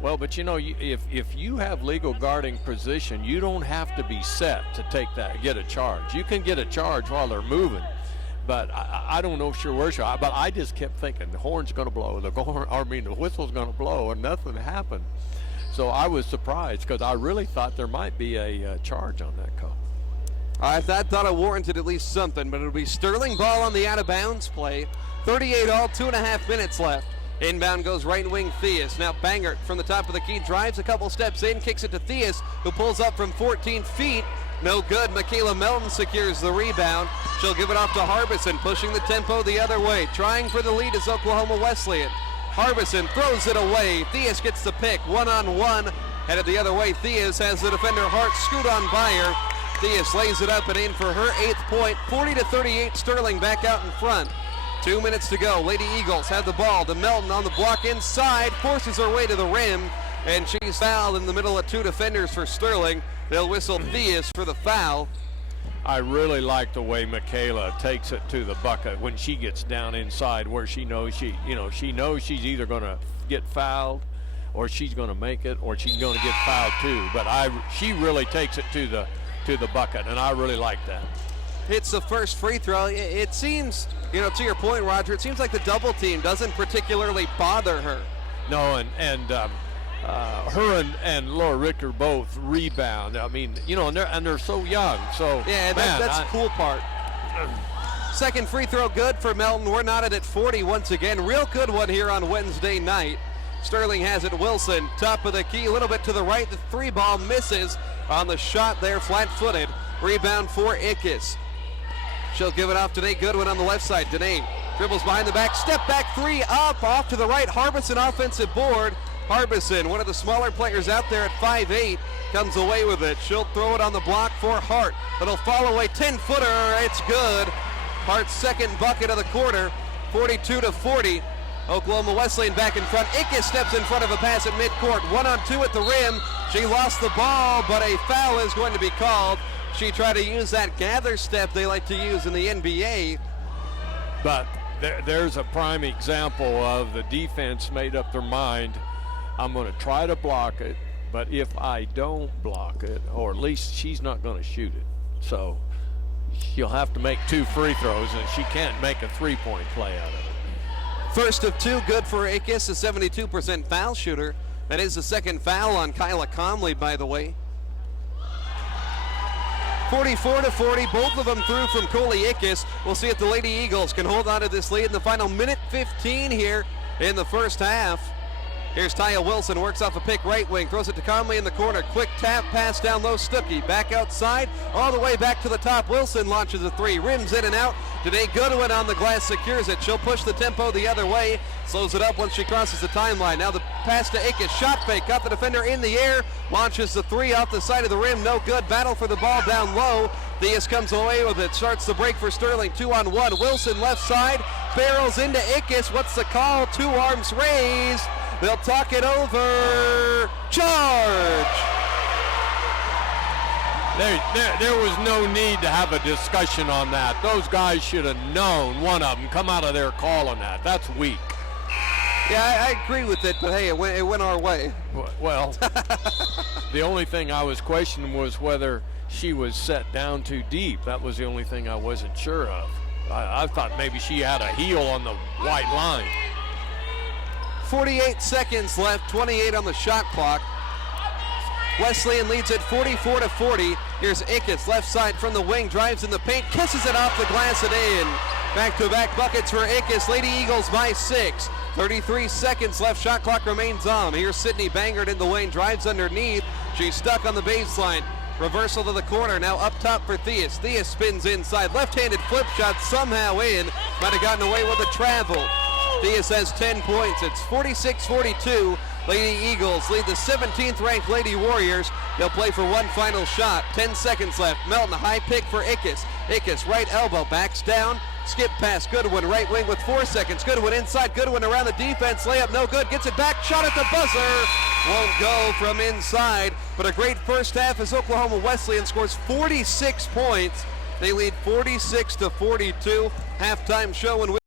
Well, but you know, if you have legal guarding position, you don't have to be set to take that, get a charge. You can get a charge while they're moving, but I don't know sure where. But I just kept thinking the horn's going to blow, the whistle's going to blow, and nothing happened. So I was surprised because I really thought there might be a charge on that call. I thought it warranted at least something, but it'll be Sterling ball on the out of bounds play. 38 all, 2.5 minutes left. Inbound goes right wing Theus. Now Bangert from the top of the key drives a couple steps in, kicks it to Theus, who pulls up from 14 feet. No good. Michaela Melton secures the rebound. She'll give it off to Harbison, pushing the tempo the other way. Trying for the lead is Oklahoma Wesleyan. Harbison throws it away. Theus gets the pick, one-on-one. Headed the other way, Theus has the defender Hart scoot on by her. Theus lays it up and in for her 8th point. 40-38, Sterling back out in front. 2 minutes to go. Lady Eagles have the ball to Melton on the block inside, forces her way to the rim, and she's fouled in the middle of 2 defenders for Sterling. They'll whistle Theus for the foul. I really like the way Michaela takes it to the bucket when she gets down inside, where she knows she knows she's either going to get fouled or she's going to make it or she's going to get fouled too. But she really takes it to the bucket, and I really like that. Hits the first free throw. It seems, to your point, Roger, it seems like the double team doesn't particularly bother her. No, and her and Laura Richter both rebound. I mean, and they're so young. So yeah, that's the cool part. Second free throw good for Melton. We're knotted at 40 once again. Real good one here on Wednesday night. Sterling has it. Wilson, top of the key, a little bit to the right. The 3-ball misses on the shot there, flat-footed. Rebound for Ickes. She'll give it off to Danae Goodwin on the left side. Danae dribbles behind the back, step back 3 up, off to the right. Harbison offensive board. Harbison, one of the smaller players out there at 5'8", comes away with it. She'll throw it on the block for Hart. It'll follow a 10-footer. It's good. Hart's second bucket of the quarter, 42-40. Oklahoma Wesleyan back in front. Ickes steps in front of a pass at midcourt. 1-on-2 at the rim. She lost the ball, but a foul is going to be called. She tried to use that gather step they like to use in the NBA. But there's a prime example of the defense made up their mind. I'm going to try to block it, but if I don't block it, or at least she's not going to shoot it. So she'll have to make 2 free throws, and she can't make a 3-point play out of it. First of 2, good for Ickes, a 72% foul shooter. That is the second foul on Kyla Comley, by the way. 44-40, both of them through from Coley Ickes. We'll see if the Lady Eagles can hold on to this lead in the final minute 15 here in the first half. Here's Taya Wilson, works off a pick right wing, throws it to Conley in the corner. Quick tap, pass down low, Stuckey back outside, all the way back to the top. Wilson launches a 3, rims in and out. Danae Goodwin on the glass secures it. She'll push the tempo the other way, slows it up once she crosses the timeline. Now the pass to Ickes, shot fake, got the defender in the air, launches the 3 off the side of the rim, no good. Battle for the ball down low. Theus comes away with it, starts the break for Sterling, 2-on-1. Wilson left side, barrels into Ickes. What's the call? 2 arms raised. They'll talk it over. Charge! There was no need to have a discussion on that. Those guys should have known, one of them, come out of there calling that. That's weak. Yeah, I agree with it, but hey, it went our way. Well, the only thing I was questioning was whether she was set down too deep. That was the only thing I wasn't sure of. I thought maybe she had a heel on the white line. 48 seconds left, 28 on the shot clock. Wesleyan leads it 44-40. Here's Ickes, left side from the wing, drives in the paint, kisses it off the glass and in. Back-to-back buckets for Ickes. Lady Eagles by 6. 33 seconds left, shot clock remains on. Here's Sydney Bangert in the lane, drives underneath. She's stuck on the baseline. Reversal to the corner, now up top for Theus. Theus spins inside, left-handed flip shot somehow in. Might have gotten away with a travel. Theus has 10 points. It's 46-42. Lady Eagles lead the 17th ranked Lady Warriors. They'll play for one final shot. 10 seconds left. Melton, a high pick for Ickes. Ickes, right elbow, backs down. Skip pass, Goodwin, right wing with 4 seconds. Goodwin inside, Goodwin around the defense. Layup, no good. Gets it back, shot at the buzzer. Won't go from inside. But a great first half as Oklahoma Wesleyan scores 46 points. They lead 46-42. Halftime show and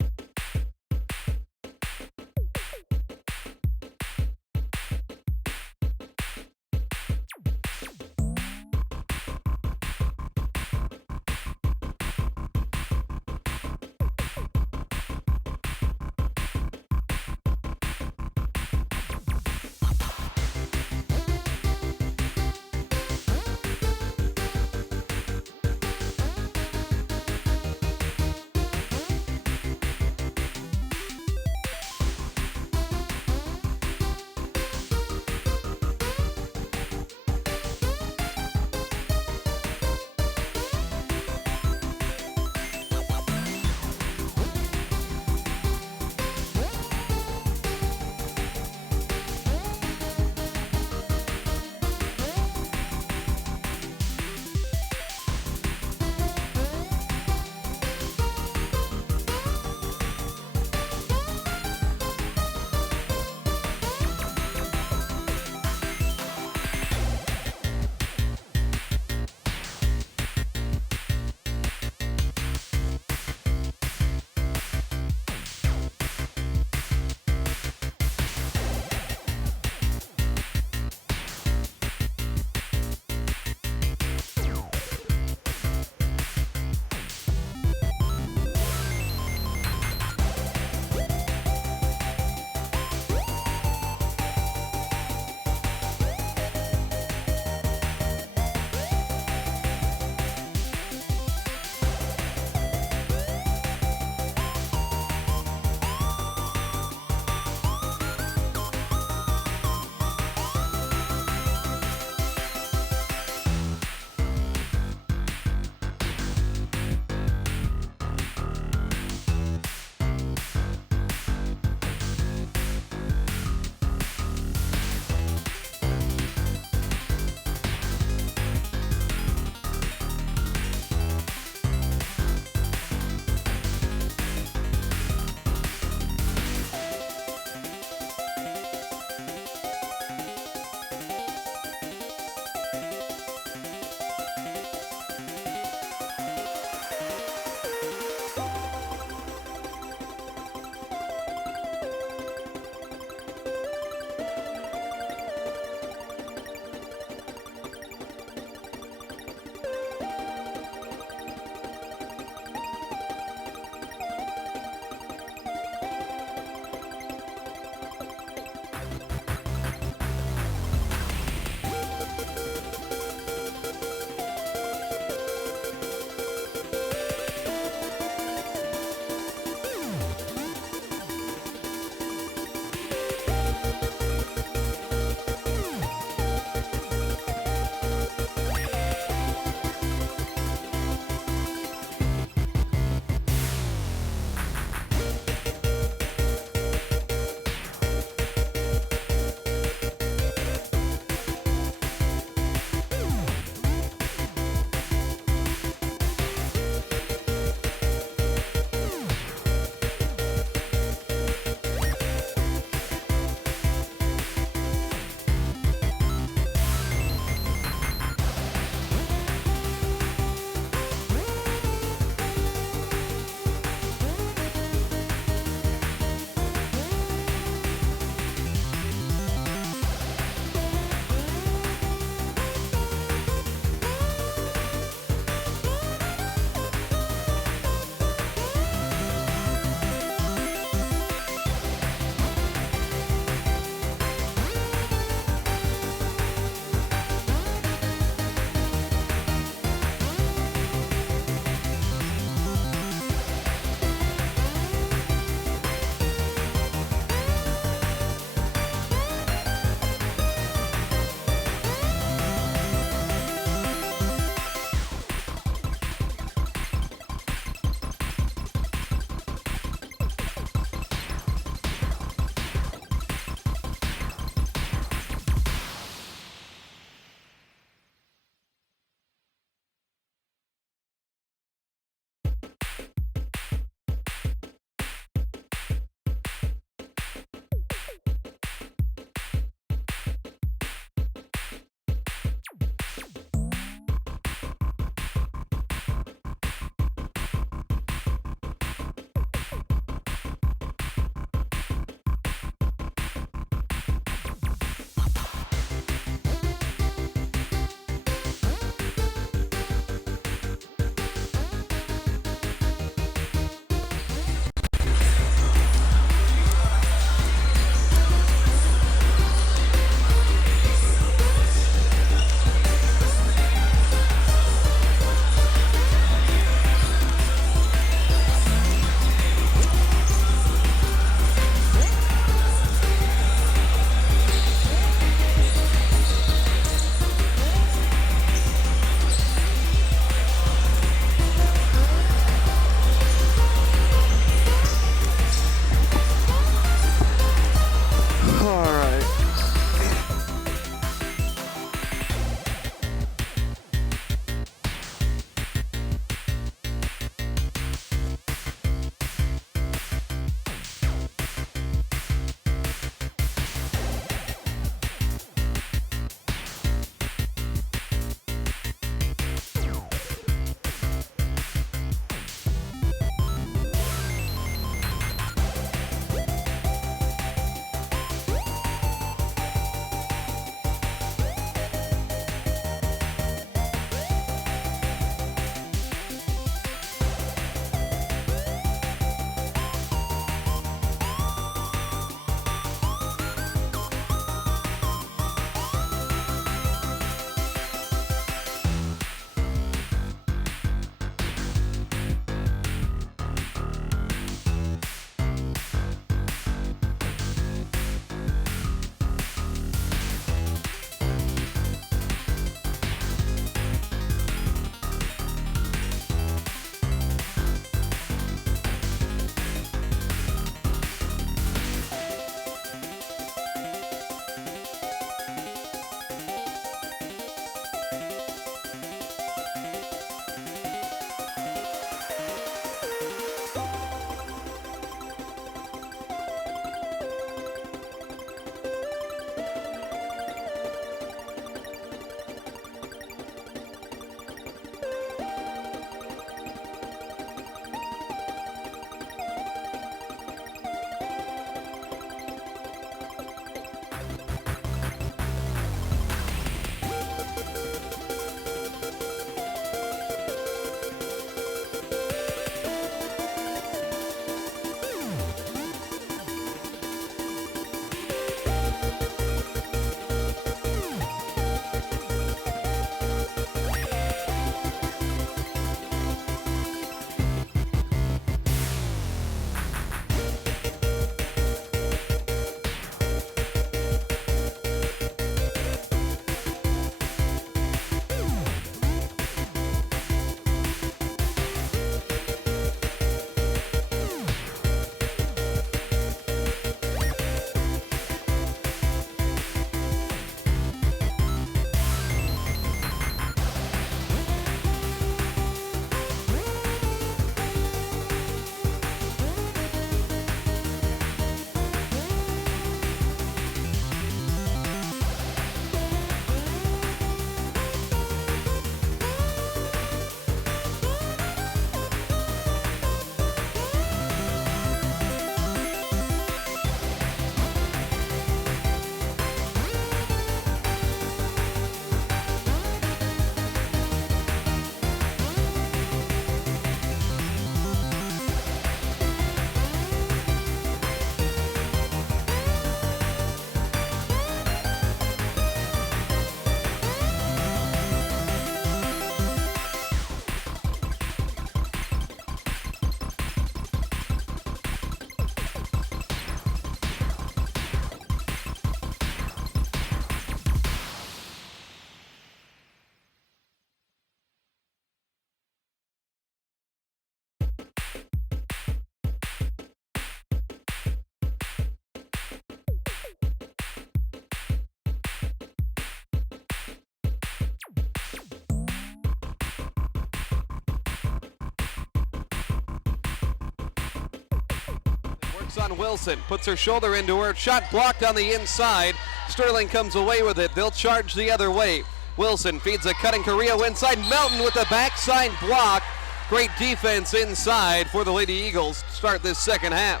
Works on Wilson, puts her shoulder into her, shot blocked on the inside. Sterling comes away with it. They'll charge the other way. Wilson feeds a cutting Carrillo inside. Melton with the backside block. Great defense inside for the Lady Eagles to start this second half.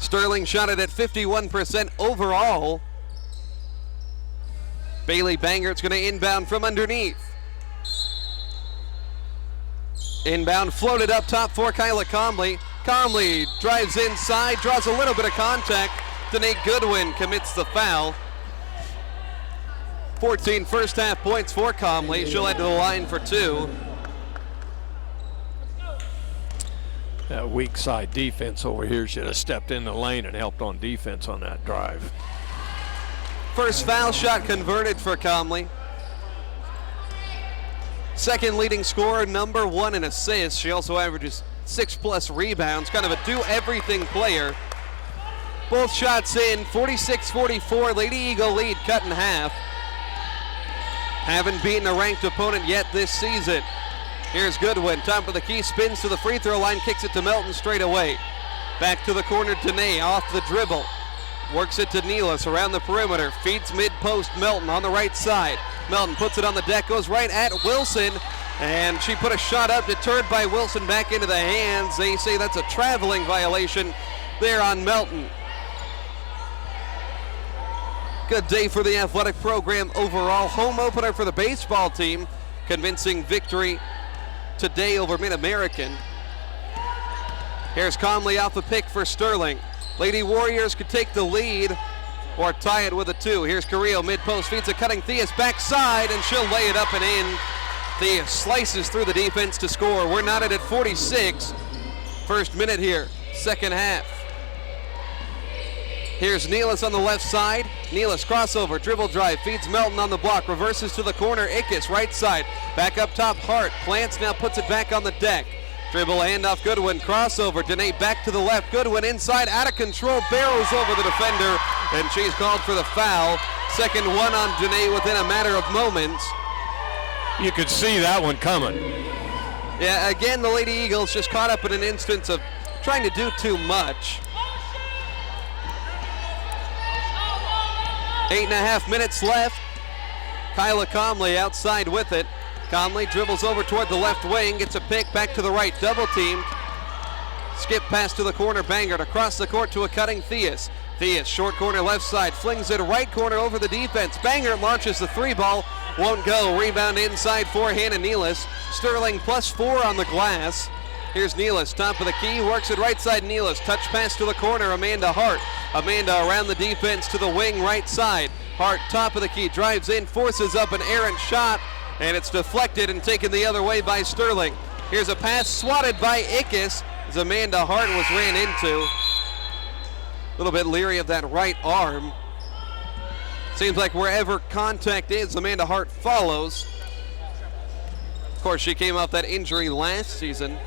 Sterling shot it at 51% overall. Bailey Bangert's going to inbound from underneath. Inbound floated up top for Kyla Comley. Comley drives inside, draws a little bit of contact. Danae Goodwin commits the foul. 14 first half points for Comley. She'll head to the line for 2. That weak side defense over here should have stepped in the lane and helped on defense on that drive. First foul shot converted for Comley. Second leading scorer, number 1 in assists. She also averages 6+ rebounds, kind of a do-everything player. Both shots in, 46-44, Lady Eagle lead cut in half. Haven't beaten a ranked opponent yet this season. Here's Goodwin, top of the key, spins to the free throw line, kicks it to Melton straight away. Back to the corner, Danae off the dribble. Works it to Nealis around the perimeter, feeds mid-post Melton on the right side. Melton puts it on the deck, goes right at Wilson, and she put a shot up, deterred by Wilson back into the hands. They say that's a traveling violation there on Melton. Good day for the athletic program overall. Home opener for the baseball team. Convincing victory today over Mid-American. Here's Conley off the pick for Sterling. Lady Warriors could take the lead or tie it with a 2. Here's Carrillo, mid-post, feeds a cutting Theus backside, and she'll lay it up and in. Theus slices through the defense to score. We're knotted at 46. First minute here, second half. Here's Nealis on the left side. Nealis crossover, dribble drive, feeds Melton on the block, reverses to the corner. Ickes right side, back up top. Hart plants, now puts it back on the deck. Dribble handoff, Goodwin, crossover, Danae back to the left. Goodwin inside, out of control, barrels over the defender, and she's called for the foul. Second one on Danae within a matter of moments. You could see that one coming. Yeah, again, the Lady Eagles just caught up in an instance of trying to do too much. 8.5 minutes left. Kyla Comley outside with it. Conley dribbles over toward the left wing, gets a pick back to the right, double teamed. Skip pass to the corner, Bangert across the court to a cutting Theus. Theus, short corner left side, flings it right corner over the defense. Bangert launches the 3-ball, won't go. Rebound inside for Hannah Nealis. Sterling +4 on the glass. Here's Nealis, top of the key, works it right side. Nealis, touch pass to the corner, Amanda Hart. Amanda around the defense to the wing right side. Hart, top of the key, drives in, forces up an errant shot, and it's deflected and taken the other way by Sterling. Here's a pass swatted by Ickes as Amanda Hart was ran into. A little bit leery of that right arm. Seems like wherever contact is, Amanda Hart follows. Of course, she came off that injury last season.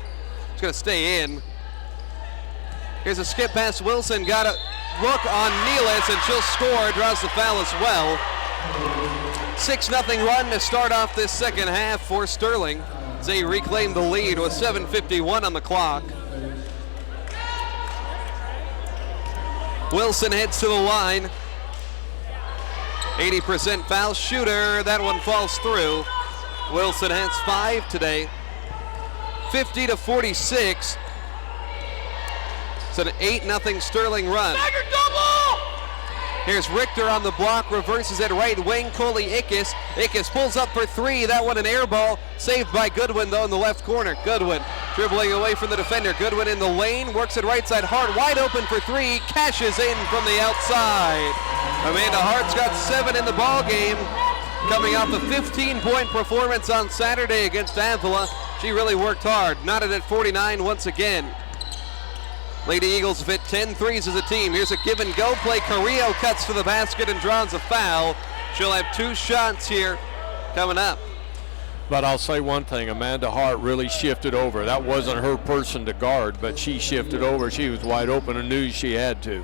She's going to stay in. Here's a skip pass. Wilson got a look on Nealis, and she'll score, draws the foul as well. 6-0 run to start off this second half for Sterling. They reclaim the lead with 7:51 on the clock. Wilson heads to the line. 80% foul shooter. That one falls through. Wilson has 5 today. 50-46. It's an 8-0 Sterling run. Here's Richter on the block, reverses at right wing, Coley Ickes. Ickes pulls up for 3, that one an air ball, saved by Goodwin though in the left corner. Goodwin dribbling away from the defender. Goodwin in the lane, works it right side. Hart wide open for 3, cashes in from the outside. Amanda Hart's got 7 in the ball game, coming off a 15-point performance on Saturday against Avila. She really worked hard, knotted at 49 once again. Lady Eagles have hit 10 threes as a team. Here's a give and go play. Carrillo cuts to the basket and draws a foul. She'll have 2 shots here coming up. But I'll say one thing, Amanda Hart really shifted over. That wasn't her person to guard, but she shifted over. She was wide open and knew she had to.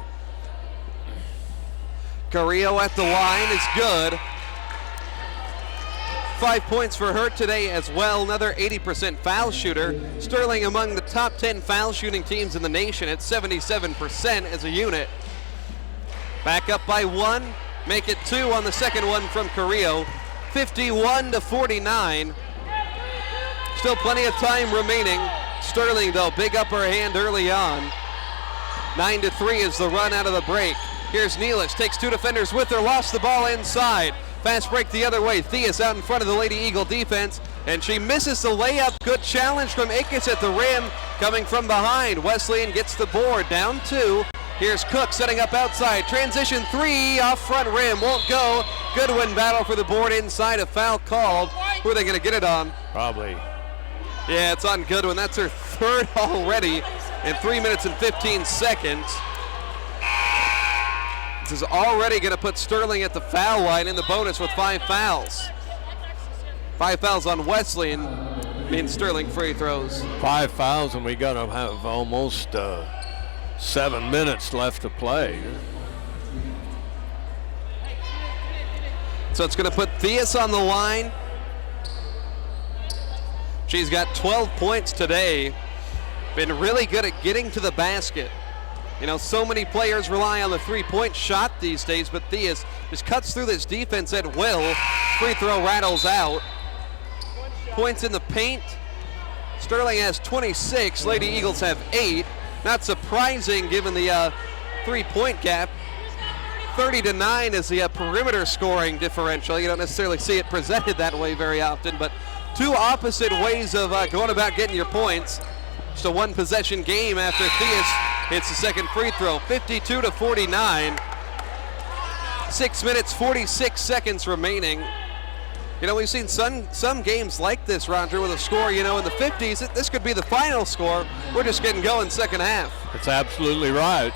Carrillo at the line is good. 5 points for her today as well. Another 80% foul shooter. Sterling among the top 10 foul shooting teams in the nation at 77% as a unit. Back up by 1, make it 2 on the second one from Carrillo. 51-49. Still plenty of time remaining. Sterling, though, big upper hand early on. 9-3 is the run out of the break. Here's Nealish, takes 2 defenders with her, lost the ball inside. Fast break the other way. Theus out in front of the Lady Eagle defense, and she misses the layup. Good challenge from Ickes at the rim, coming from behind. Wesleyan gets the board, down 2. Here's Cook setting up outside. Transition 3 off front rim, won't go. Goodwin battle for the board inside, a foul called. Who are they going to get it on? Probably. Yeah, it's on Goodwin. That's her third already in 3 minutes and 15 seconds. This is already going to put Sterling at the foul line in the bonus with 5 fouls. 5 fouls on Wesleyan means Sterling free throws. 5 fouls, and we got to have almost 7 minutes left to play. So it's going to put Theus on the line. She's got 12 points today. Been really good at getting to the basket. You know, so many players rely on the three-point shot these days, but Theus just cuts through this defense at will. Free throw rattles out. Points in the paint. Sterling has 26. Lady Eagles have 8. Not surprising given the 3-point gap. 30-9 is the perimeter scoring differential. You don't necessarily see it presented that way very often, but 2 opposite ways of going about getting your points. Just a 1-possession game after Theus hits the second free throw. 52-49. 6 minutes, 46 seconds remaining. You know, we've seen some games like this, Roger, with a score, you know, in the 50s. This could be the final score. We're just getting going second half. That's absolutely right.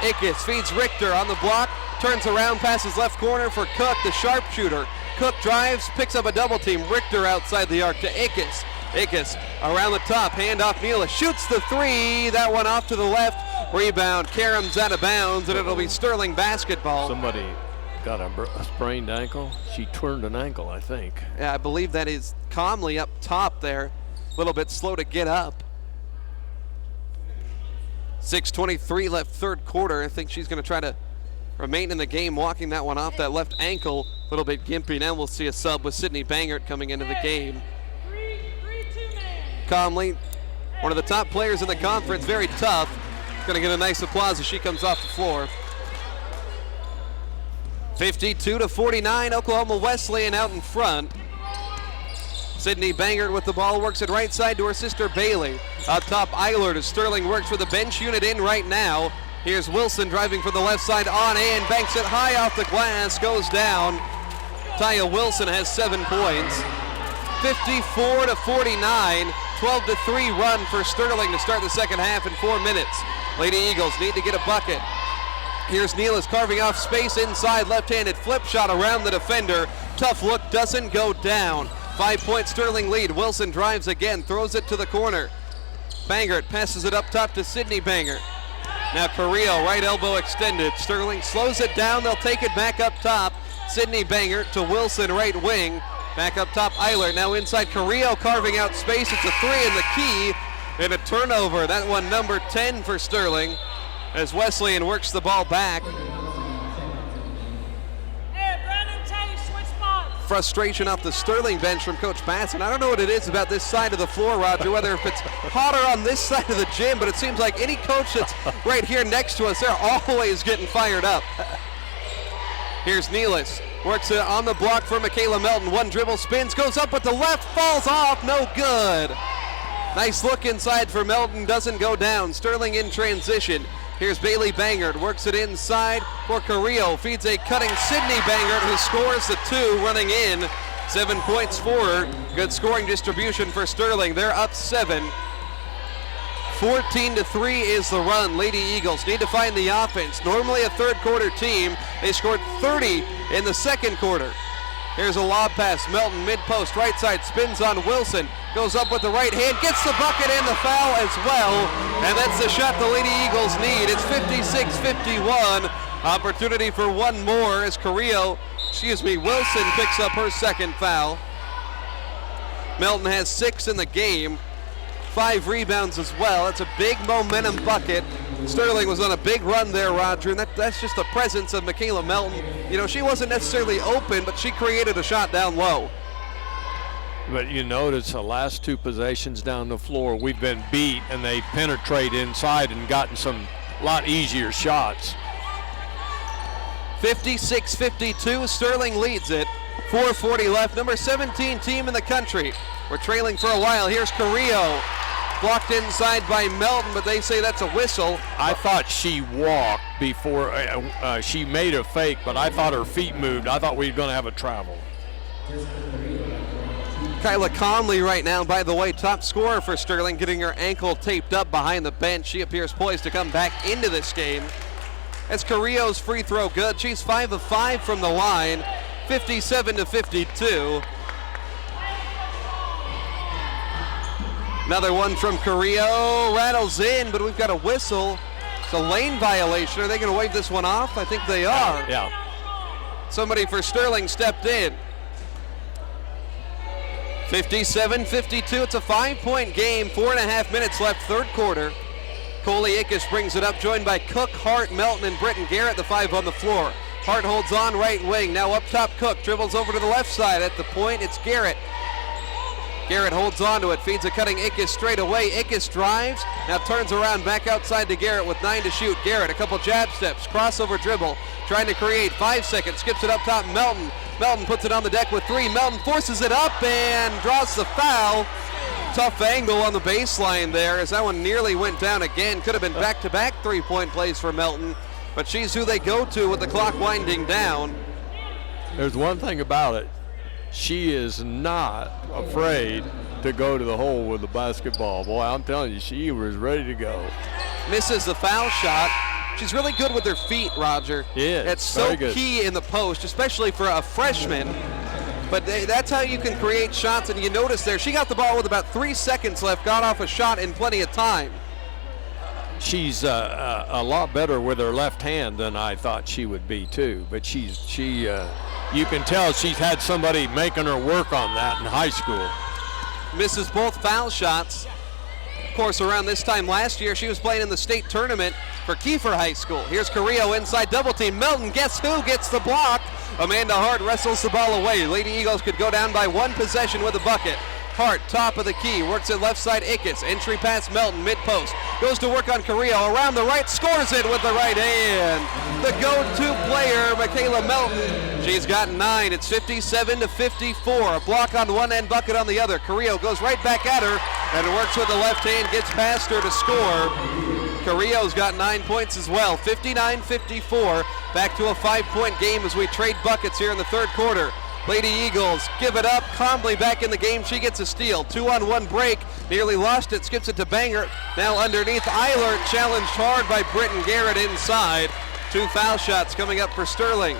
Ickes feeds Richter on the block, turns around, passes left corner for Cook, the sharpshooter. Cook drives, picks up a double team. Richter outside the arc to Ickes. Ickes around the top, hand off Nealish, shoots the 3, that one off to the left. Rebound, Karam's out of bounds, and it'll be Sterling basketball. Somebody got a sprained ankle. She turned an ankle, I think. Yeah, I believe that is Comley up top there. A little bit slow to get up. 6:23 left third quarter. I think she's going to try to remain in the game, walking that one off that left ankle. A little bit gimpy. Now we'll see a sub with Sydney Bangert coming into the game. Comley, one of the top players in the conference, very tough. Going to get a nice applause as she comes off the floor. 52-49, Oklahoma Wesleyan out in front. Sydney Bangert with the ball, works it right side to her sister Bailey. Up top, Eilert as Sterling works with the bench unit in right now. Here's Wilson driving from the left side on in, banks it high off the glass, goes down. Taya Wilson has 7 points. 54-49, 12-3 run for Sterling to start the second half in 4 minutes. Lady Eagles need to get a bucket. Here's Nealish carving off space inside, left-handed flip shot around the defender. Tough look, doesn't go down. 5-point Sterling lead. Wilson drives again, throws it to the corner. Bangert passes it up top to Sydney Bangert. Now Carrillo, right elbow extended. Sterling slows it down, they'll take it back up top. Sydney Bangert to Wilson, right wing. Back up top, Eilert. Now inside, Carrillo carving out space. It's a 3 in the key, and a turnover. That one number 10 for Sterling as Wesleyan works the ball back. Frustration off the Sterling bench from Coach Batson. I don't know what it is about this side of the floor, Roger, whether if it's hotter on this side of the gym, but it seems like any coach that's right here next to us, they're always getting fired up. Here's Nealish. Works it on the block for Michaela Melton. One dribble, spins, goes up with the left, falls off, no good. Nice look inside for Melton, doesn't go down. Sterling in transition. Here's Bailey Bangert, works it inside for Carrillo. Feeds a cutting Sydney Bangert, who scores the 2 running in. 7 points for her. Good scoring distribution for Sterling. They're up 7. 14-3 is the run. Lady Eagles need to find the offense. Normally a third quarter team. They scored 30 in the second quarter. Here's a lob pass. Melton mid-post, right side, spins on Wilson. Goes up with the right hand, gets the bucket and the foul as well. And that's the shot the Lady Eagles need. It's 56-51. Opportunity for one more as Carrillo Wilson picks up her second foul. Melton has 6 in the game, 5 rebounds as well. That's a big momentum bucket. Sterling was on a big run there, Roger, and that's just the presence of Michaela Melton. You know, she wasn't necessarily open, but she created a shot down low. But you notice the last 2 possessions down the floor, we've been beat, and they penetrate inside and gotten some lot easier shots. 56-52, Sterling leads it. 4:40 left, number 17 team in the country. We're trailing for a while. Here's Carrillo, blocked inside by Melton, but they say that's a whistle. I thought she walked before she made a fake, but I thought her feet moved. I thought we were going to have a travel. Kyla Conley right now, by the way, top scorer for Sterling, getting her ankle taped up behind the bench. She appears poised to come back into this game. That's Carrillo's free throw good. She's 5 of 5 from the line, 57-52. Another one from Carrillo, rattles in, but we've got a whistle. It's a lane violation. Are they going to wave this one off? I think they are. Yeah. Somebody for Sterling stepped in. 57-52, it's a 5-point game, 4.5 minutes left, third quarter. Coley Ickes brings it up, joined by Cook, Hart, Melton, and Britton Garrett, the 5 on the floor. Hart holds on right wing, now up top Cook, dribbles over to the left side. At the point, it's Garrett. Garrett holds on to it, feeds a cutting Ickes straight away. Ickes drives, now turns around back outside to Garrett with 9 to shoot. Garrett, a couple jab steps, crossover dribble, trying to create 5 seconds, skips it up top, Melton. Melton puts it on the deck with 3. Melton forces it up and draws the foul. Tough angle on the baseline there as that one nearly went down again. Could have been back-to-back 3-point plays for Melton, but she's who they go to with the clock winding down. There's one thing about it. She is not afraid to go to the hole with the basketball. Boy, I'm telling you, she was ready to go. Misses the foul shot. She's really good with her feet, Roger. Yeah, that's so key in the post, especially for a freshman. But that's how you can create shots, and you notice there, she got the ball with about 3 seconds left, got off a shot in plenty of time. She's a lot better with her left hand than I thought she would be too. But you can tell she's had somebody making her work on that in high school. Misses both foul shots. Of course, around this time last year, she was playing in the state tournament for Kiefer High School. Here's Carrillo inside double team. Melton, guess who gets the block? Amanda Hart wrestles the ball away. Lady Eagles could go down by 1 possession with a bucket. Hart, top of the key, works it left side Ickes. Entry pass Melton, mid-post. Goes to work on Carrillo, around the right, scores it with the right hand. The go-to player, Michaela Melton. She's got 9, it's 57-54. A block on one end, bucket on the other. Carrillo goes right back at her, and it works with the left hand, gets past her to score. Carrillo's got 9 points as well, 59-54. Back to a 5-point game as we trade buckets here in the third quarter. Lady Eagles give it up. Conley back in the game. She gets a steal. 2-on-1 break. Nearly lost it. Skips it to Banger. Now underneath. Eilert challenged hard by Britton Garrett inside. 2 foul shots coming up for Sterling.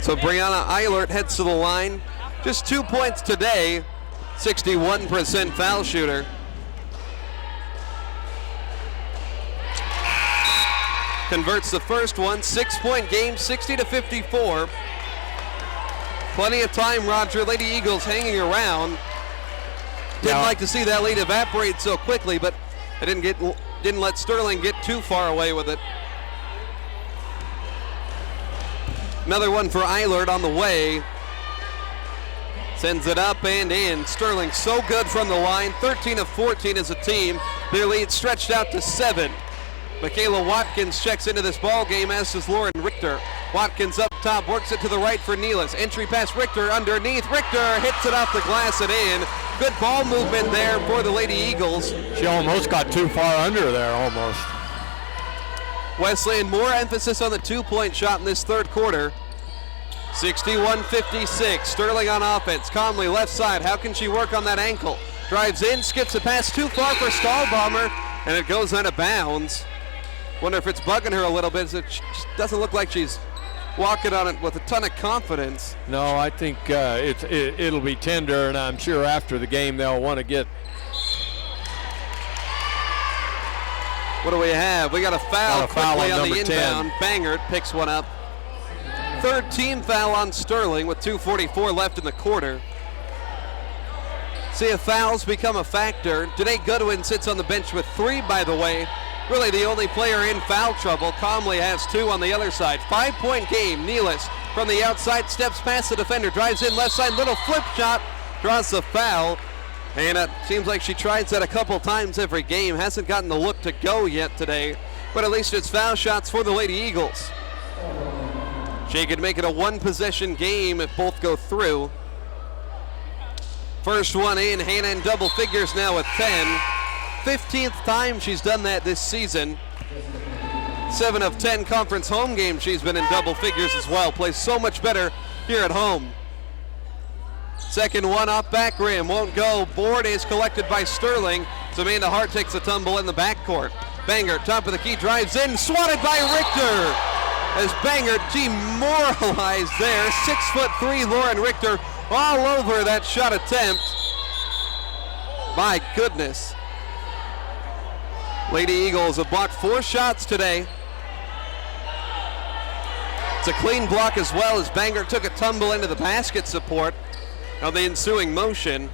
So Brianna Eilert heads to the line. Just 2 points today. 61% foul shooter. Converts the first one, 6-point game, 60-54. Plenty of time, Roger. Lady Eagles hanging around. Didn't like to see that lead evaporate so quickly, but it didn't let Sterling get too far away with it. Another one for Eilert on the way. Sends it up and in. Sterling so good from the line, 13 of 14 as a team. Their lead stretched out to 7. Michaela Watkins checks into this ball game, as does Lauren Richter. Watkins up top, works it to the right for Nealis. Entry pass Richter underneath. Richter hits it off the glass and in. Good ball movement there for the Lady Eagles. She almost got too far under there, almost. Wesleyan, more emphasis on the 2-point shot in this third quarter. 61-56, Sterling on offense. Conley left side, how can she work on that ankle? Drives in, skips a pass too far for Stahlbaumer, and it goes out of bounds. Wonder if it's bugging her a little bit. It just doesn't look like she's walking on it with a ton of confidence. No, I think it'll be tender, and I'm sure after the game they'll want to get What do we have? We got a foul quickly on the inbound. 10. Bangert picks one up. Third team foul on Sterling with 2:44 left in the quarter. See if fouls become a factor. Janae Goodwin sits on the bench with 3, by the way. Really the only player in foul trouble. Comley has 2 on the other side. 5-point game. Nealis from the outside steps past the defender, drives in left side, little flip shot, draws the foul. And it seems like she tries that a couple times every game. Hasn't gotten the look to go yet today, but at least it's foul shots for the Lady Eagles. She could make it a 1-possession game if both go through. First one in, Hannah in double figures now with 10. 15th time she's done that this season. 7 of 10 conference home games she's been in double figures as well. Plays so much better here at home. Second one off back rim, won't go. Board is collected by Sterling. So Amanda Hart takes a tumble in the backcourt. Banger, top of the key, drives in, swatted by Richter. As Banger demoralized there. 6'3" Lauren Richter all over that shot attempt. My goodness. Lady Eagles have blocked 4 shots today. It's a clean block as well as Banger took a tumble into the basket support of the ensuing motion.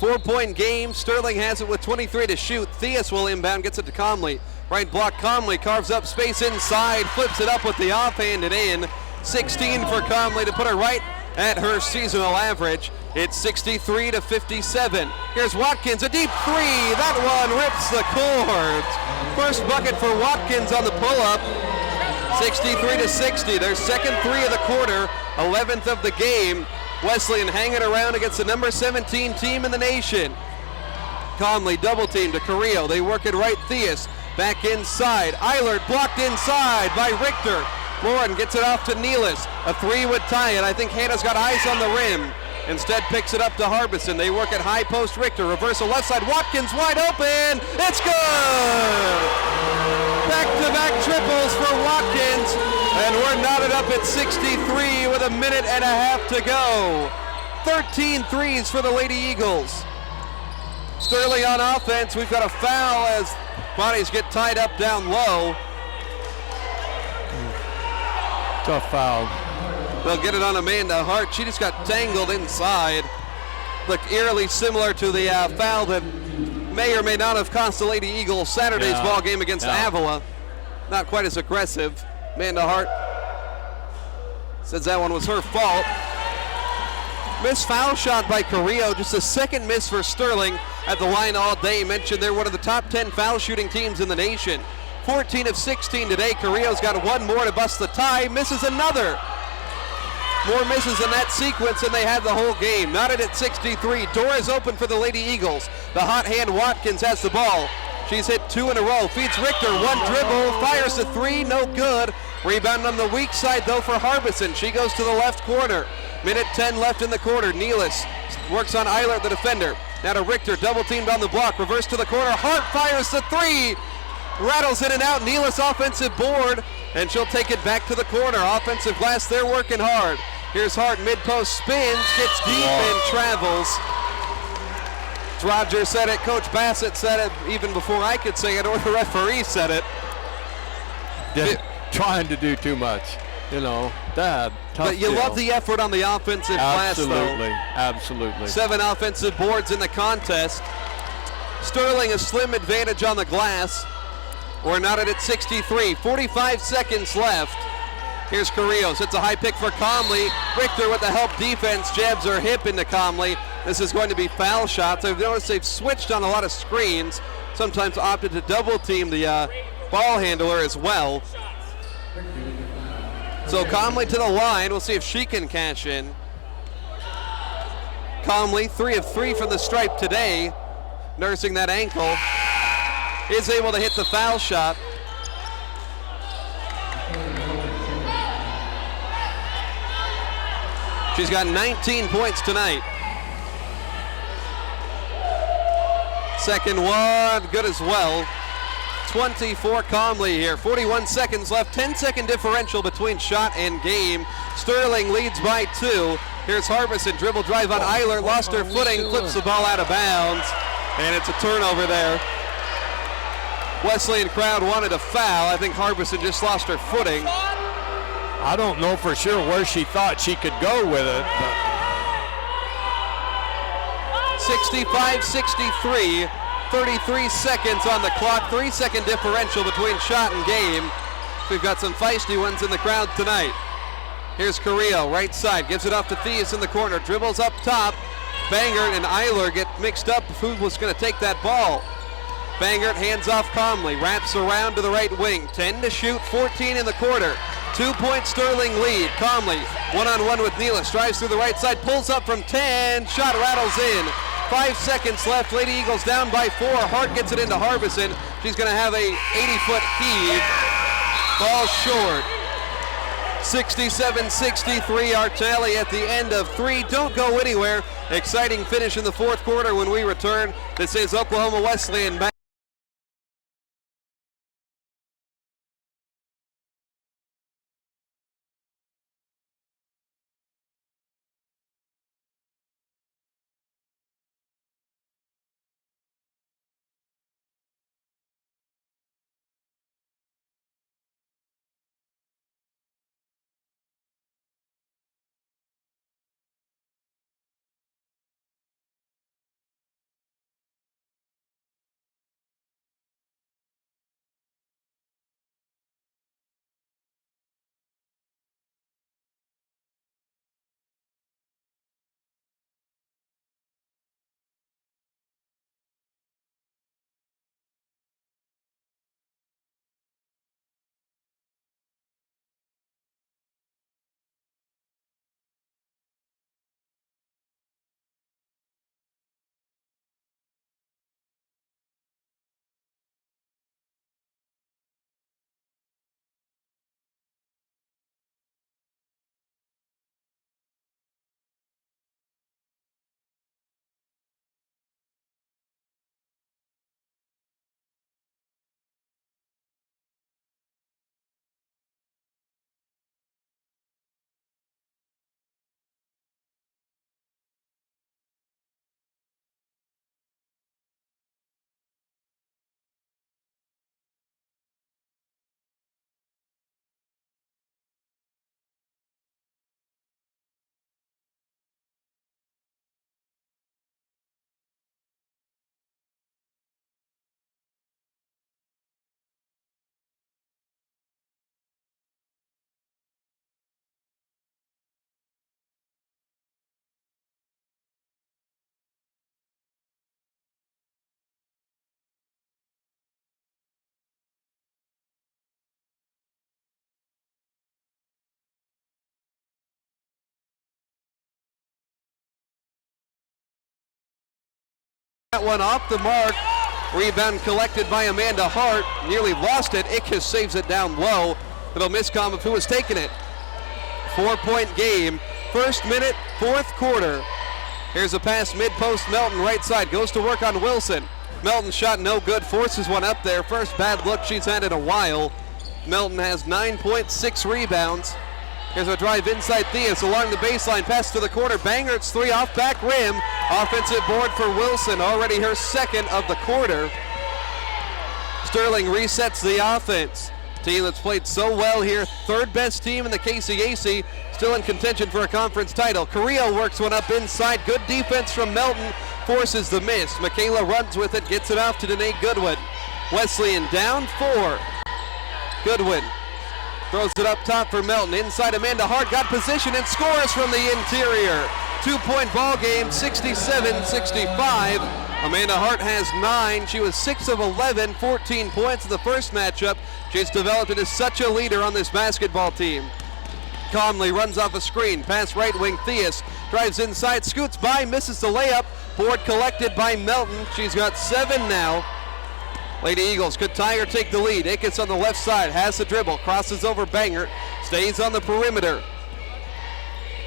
4-point game. Sterling has it with 23 to shoot. Theus will inbound, gets it to Comley. Right block, Comley carves up space inside, flips it up with the offhand and in. 16 for Comley to put her right at her seasonal average. It's 63 to 57. Here's Watkins, a deep 3. That one rips the cords. First bucket for Watkins on the pull-up. 63 to 60. Their second 3 of the quarter, 11th of the game. Wesleyan hanging around against the number 17 team in the nation. Comley double team to Carrillo. They work it right. Theus back inside. Eilert blocked inside by Richter. Lauren gets it off to Nealis. A 3 would tie it. I think Hannah's got eyes on the rim. Instead picks it up to Harbison. They work at high post. Richter reversal left side. Watkins wide open. It's good. Back-to-back triples for Watkins. And we're knotted up at 63 with a minute and a half to go. 13 threes for the Lady Eagles. Sterling on offense. We've got a foul as bodies get tied up down low. Tough foul. They'll get it on Amanda Hart. She just got tangled inside. Looked eerily similar to the foul that may or may not have cost the Lady Eagles Saturday's ball game against Avila. Not quite as aggressive. Amanda Hart says that one was her fault. Missed foul shot by Carrillo. Just a second miss for Sterling at the line all day. Mentioned they're one of the top 10 foul shooting teams in the nation. 14 of 16 today. Carrillo's got one more to bust the tie. Misses another. More misses in that sequence than they had the whole game. Knotted at 63. Door is open for the Lady Eagles. The hot hand Watkins has the ball. She's hit 2 in a row. Feeds Richter. One dribble. Fires the 3. No good. Rebound on the weak side, though, for Harbison. She goes to the left corner. Minute 10 left in the quarter. Nealis works on Eilert, the defender. Now to Richter. Double teamed on the block. Reverse to the corner. Hart fires the 3. Rattles in and out. Nealis offensive board. And she'll take it back to the corner. Offensive glass. They're working hard. Here's Hart. Mid-post spins. Gets deep and travels. Roger said it, Coach Bassett said it even before I could say it, or the referee said it. Trying to do too much, you know. Tough but you love the effort on the offensive glass, though. Absolutely, absolutely. 7 offensive boards in the contest. Sterling a slim advantage on the glass. We're knotted at 63. 45 seconds left. Here's Carrillo. It's a high pick for Comley. Richter with the help defense jabs her hip into Comley. This is going to be foul shots. I've noticed they've switched on a lot of screens. Sometimes opted to double team the ball handler as well. So Comley to the line. We'll see if she can cash in. Comley, 3 of 3 from the stripe today. Nursing that ankle. Is able to hit the foul shot. She's got 19 points tonight. Second one, good as well. 24 Comley here. 41 seconds left. 10-second differential between shot and game. Sterling leads by 2. Here's Harbison. Dribble drive on Eilert. Lost her footing. Flips the ball out of bounds. And it's a turnover there. Wesleyan crowd wanted a foul. I think Harbison just lost her footing. I don't know for sure where she thought she could go with it. 65-63, 33 seconds on the clock, 3-second differential between shot and game. We've got some feisty ones in the crowd tonight. Here's Carrillo, right side, gives it off to Theus in the corner, dribbles up top. Bangert and Eiler get mixed up who was going to take that ball. Bangert hands off Conley, wraps around to the right wing. 10 to shoot, 14 in the quarter. 2-point Sterling lead. Conley, one-on-one with Nealis, drives through the right side, pulls up from 10, shot rattles in. 5 seconds left, Lady Eagles down by 4. Hart gets it into Harbison. She's going to have a 80-foot heave. Ball short. 67-63, our tally at the end of 3. Don't go anywhere. Exciting finish in the fourth quarter when we return. This is Oklahoma Wesleyan back. That one off the mark. Rebound collected by Amanda Hart. Nearly lost it. Ickes saves it down low. Little miscom of who was taking it. 4-point game. First minute, fourth quarter. Here's a pass mid-post. Melton right side goes to work on Wilson. Melton shot no good. Forces one up there. First bad look she's had in a while. Melton has 9.6 rebounds. Here's a drive inside Theus along the baseline, pass to the corner. Bangert's three off back rim. Offensive board for Wilson, already her second of the quarter. Sterling resets the offense. Team that's played so well here, third best team in the KCAC, still in contention for a conference title. Carrillo works one up inside, good defense from Melton, forces the miss. Michaela runs with it, gets it off to Danae Goodwin. Wesleyan down 4. Goodwin throws it up top for Melton. Inside Amanda Hart got position and scores from the interior. 2-point ball game, 67-65. Amanda Hart has 9. She was 6 of 11, 14 points in the first matchup. She's developed into such a leader on this basketball team. Conley runs off a screen, pass right wing. Theus drives inside, scoots by, misses the layup. Board collected by Melton. She's got 7 now. Lady Eagles could tie or take the lead. Ickes on the left side, has the dribble, crosses over Bangert, stays on the perimeter.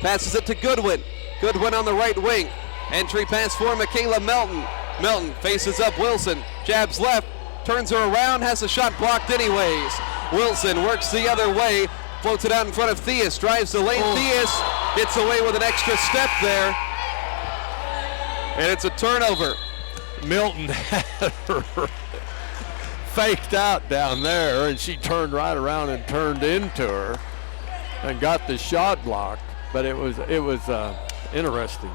Passes it to Goodwin. Goodwin on the right wing. Entry pass for Michaela Melton. Melton faces up Wilson, jabs left, turns her around, has the shot blocked anyways. Wilson works the other way, floats it out in front of Theus, drives the lane. Theus gets away with an extra step there. And it's a turnover. Milton had her faked out down there, and she turned right around and turned into her and got the shot blocked. But it was interesting.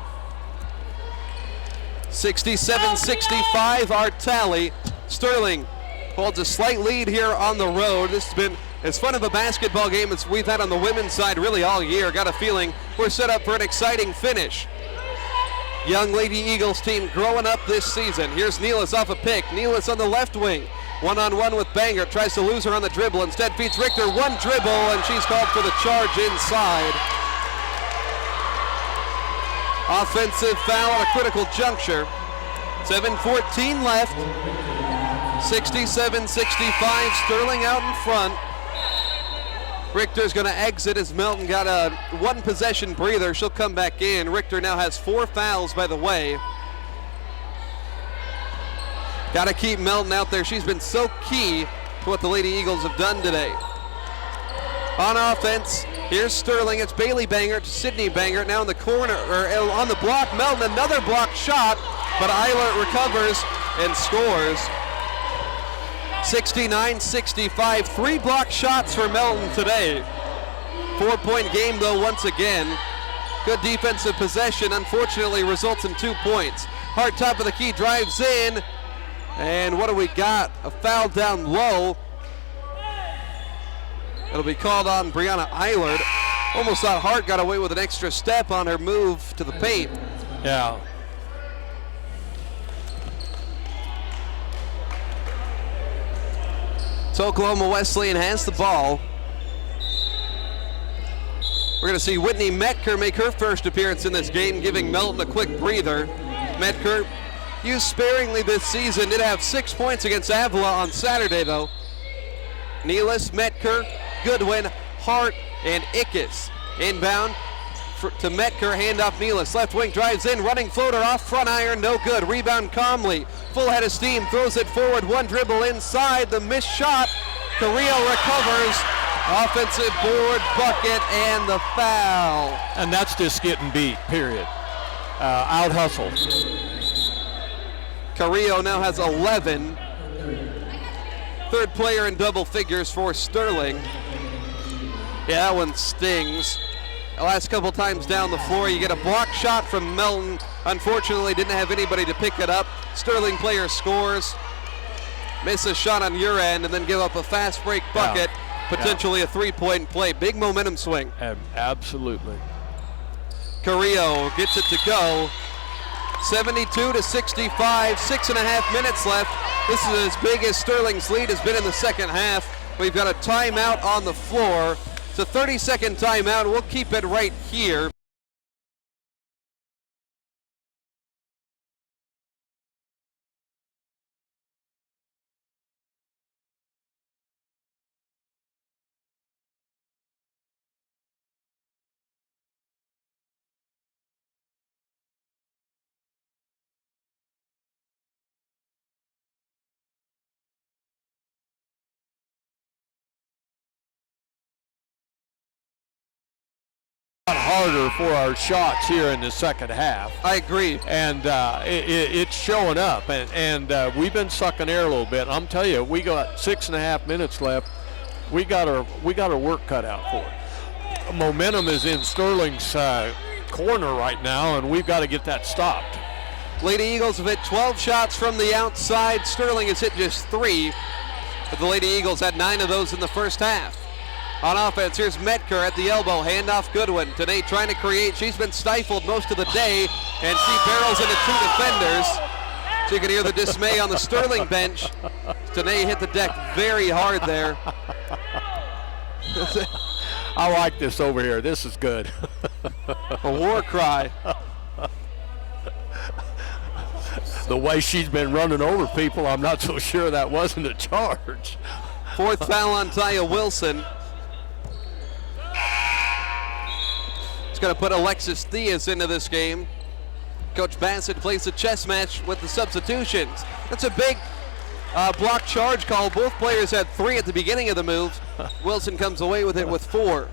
67-65 our tally. Sterling holds a slight lead here on the road. This has been as fun of a basketball game as we've had on the women's side really all year. Got a feeling we're set up for an exciting finish. Young Lady Eagles team growing up this season. Here's Nealis off a pick. Nealis on the left wing. One-on-one with Banger. Tries to lose her on the dribble. Instead beats Richter. One dribble, and she's called for the charge inside. Offensive foul at a critical juncture. 7:14 left. 67-65. Sterling out in front. Richter's going to exit as Melton got a one-possession breather. She'll come back in. Richter now has 4 fouls, by the way. Got to keep Melton out there. She's been so key to what the Lady Eagles have done today. On offense, here's Sterling. It's Bailey Banger to Sydney Banger. Now in the corner, or on the block. Melton, another block shot, but Eilert recovers and scores. 69-65, 3 block shots for Melton today. 4-point game though once again. Good defensive possession, unfortunately results in 2 points. Hart top of the key, drives in, and what do we got? A foul down low. It'll be called on Brianna Eilert. Almost thought Hart got away with an extra step on her move to the paint. Yeah. So Oklahoma Wesleyan has the ball. We're going to see Whitney Metker make her first appearance in this game, giving Melton a quick breather. Metker, used sparingly this season, did have 6 points against Avila on Saturday, though. Nealis, Metker, Goodwin, Hart, and Ickes. Inbound to Metker, handoff Nealis. Left wing drives in, running floater off front iron, no good. Rebound Comley, full head of steam, throws it forward, one dribble inside, the missed shot. Carrillo recovers, offensive board, bucket, and the foul. And that's just getting beat, period. Out hustle. Carrillo now has 11. Third player in double figures for Sterling. Yeah, that one stings. The last couple times down the floor, you get a block shot from Melton. Unfortunately, didn't have anybody to pick it up. Sterling player scores. Miss a shot on your end and then give up a fast break bucket. Yeah. Potentially a 3-point play. Big momentum swing. Absolutely. Carrillo gets it to go. 72-65, 6.5 minutes left. This is as big as Sterling's lead has been in the second half. We've got a timeout on the floor. It's a 30-second timeout. We'll keep it right here. Harder for our shots here in the second half. I agree. And it's showing up, and we've been sucking air a little bit. I'm telling you, we got 6.5 minutes left. We got our work cut out for it. Momentum is in Sterling's corner right now, and we've got to get that stopped. Lady Eagles have hit 12 shots from the outside. Sterling has hit just 3, but the Lady Eagles had 9 of those in the first half. On offense, here's Metker at the elbow, handoff Goodwin. Tanae trying to create. She's been stifled most of the day, and she barrels into 2 defenders. So you can hear the dismay on the Sterling bench. Tanae hit the deck very hard there. I like this over here. This is good. A war cry. The way she's been running over people, I'm not so sure that wasn't a charge. 4th foul on Taya Wilson. It's going to put Alexis Theus into this game. Coach Bassett plays a chess match with the substitutions. That's a big block charge call. Both players had 3 at the beginning of the move. Wilson comes away with it with 4.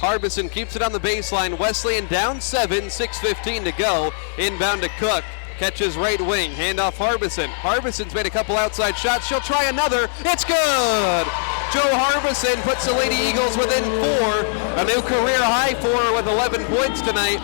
Harbison keeps it on the baseline. Wesleyan down 7, 6:15 to go. Inbound to Cook. catches right wing, handoff Harbison. Harbison's made a couple outside shots. She'll try another. It's good. Joe Harbison puts the Lady Eagles within 4. A new career high for her with 11 points tonight.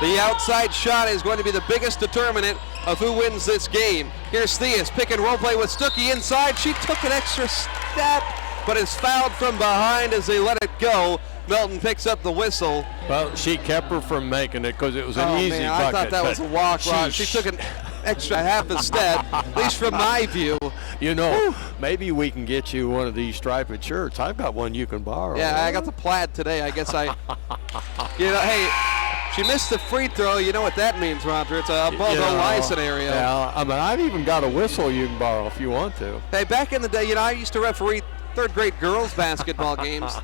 The outside shot is going to be the biggest determinant of who wins this game. Here's Theus, pick and roll play with Stuckey inside. She took an extra step, but is fouled from behind as they let it go. Melton picks up the whistle. Well, she kept her from making it because it was an easy bucket. I thought that was a walk, Rod. She took an extra half a step, at least from my view. You know, maybe we can get you one of these striped shirts. I've got one you can borrow. Yeah, I got the plaid today. I guess hey, she missed the free throw. You know what that means, Roger. It's a ball don't lie scenario. Yeah, I mean, I've even got a whistle you can borrow if you want to. Hey, back in the day, I used to referee third-grade girls basketball games.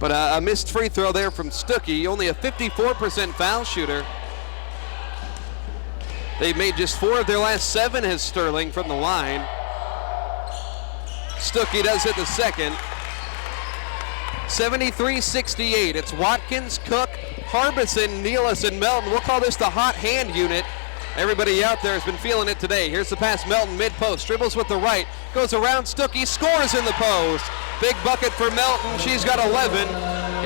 But a missed free throw there from Stuckey, only a 54% foul shooter. They've made just 4 of their last 7 as Sterling from the line. Stuckey does hit the second. 73-68. It's Watkins, Cook, Harbison, Nealis, and Melton. We'll call this the hot hand unit. Everybody out there has been feeling it today. Here's the pass, Melton mid-post, dribbles with the right, goes around Stuckey, scores in the post. Big bucket for Melton. She's got 11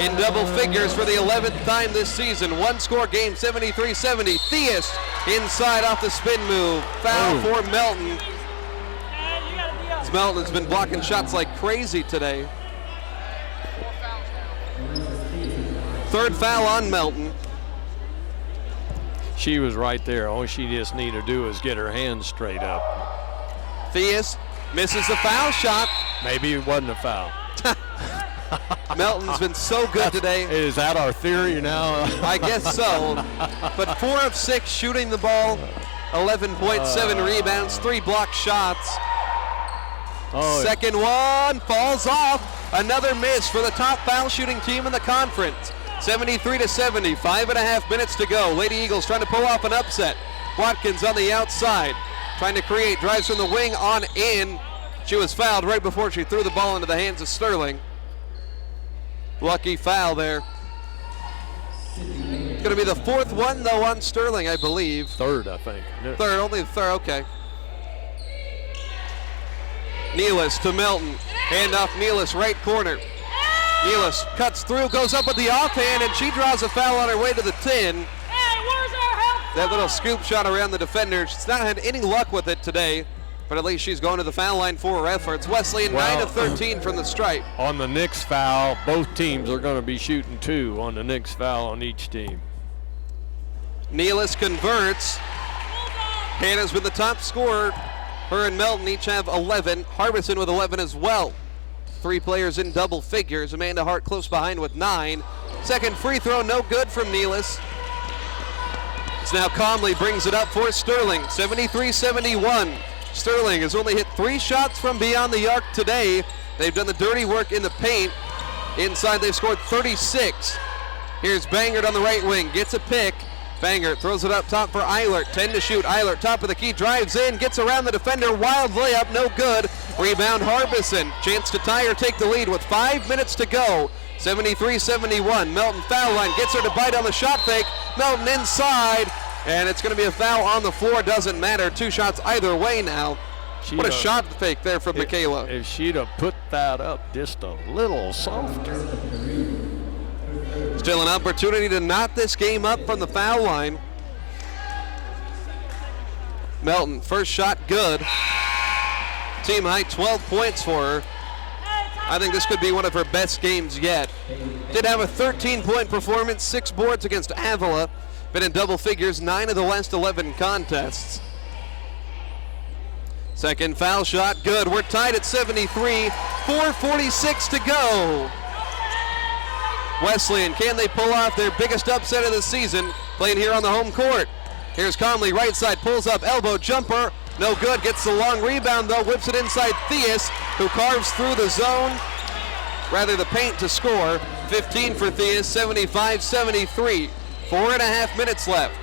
in double figures for the 11th time this season. One-score game, 73-70. Theus inside off the spin move. Foul for Melton. Melton has been blocking shots like crazy today. Third foul on Melton. She was right there. All she just needed to do is get her hands straight up. Theus misses the foul shot. Maybe it wasn't a foul. Melton's been so good today. Is that our theory now? I guess so. But 4 of 6 shooting the ball, 11.7 rebounds, 3 blocked shots. Second one falls off. Another miss for the top foul shooting team in the conference. 73-70, 5.5 minutes to go. Lady Eagles trying to pull off an upset. Watkins on the outside, trying to create, drives from the wing on in. She was fouled right before she threw the ball into the hands of Sterling. Lucky foul there. It's going to be the 4th one, though, on Sterling, I believe. Third, I think. Third, only the third, okay. Nealis to Melton. Hand off Nealis, right corner. Nealis cuts through, goes up with the offhand, and she draws a foul on her way to the 10. That little scoop shot around the defender. She's not had any luck with it today, but at least she's going to the foul line for her efforts. Wesleyan 9 of 13 from the stripe. On the Knicks foul, both teams are going to be shooting 2 on the Knicks foul on each team. Nealis converts. Hannah's been the top scorer. Her and Melton each have 11. Harbison with 11 as well. 3 players in double figures. Amanda Hart close behind with 9. Second free throw, no good from Nealis. It's now Conley brings it up for Sterling. 73-71. Sterling has only hit 3 shots from beyond the arc today. They've done the dirty work in the paint. Inside they've scored 36. Here's Bangert on the right wing, gets a pick. Bangert throws it up top for Eilert. 10 to shoot. Eilert top of the key, drives in, gets around the defender. Wild layup, no good. Rebound Harbison. Chance to tie or take the lead with 5 minutes to go. 73-71. Melton foul line, gets her to bite on the shot fake. Melton inside, and it's going to be a foul on the floor. Doesn't matter. 2 shots either way now. What a shot fake there from Michaela. If she'd have put that up just a little softer. Still an opportunity to knot this game up from the foul line. Melton, first shot good. Team high 12 points for her. I think this could be one of her best games yet. Did have a 13-point performance, 6 boards against Avila. Been in double figures 9 of the last 11 contests. Second foul shot, good. We're tied at 73, 4:46 to go. Wesleyan, can they pull off their biggest upset of the season? Playing here on the home court. Here's Conley, right side, pulls up, elbow jumper, no good. Gets the long rebound though, whips it inside Theus, who carves through the zone, rather the paint to score. 15 for Theus, 75-73. 4.5 minutes left.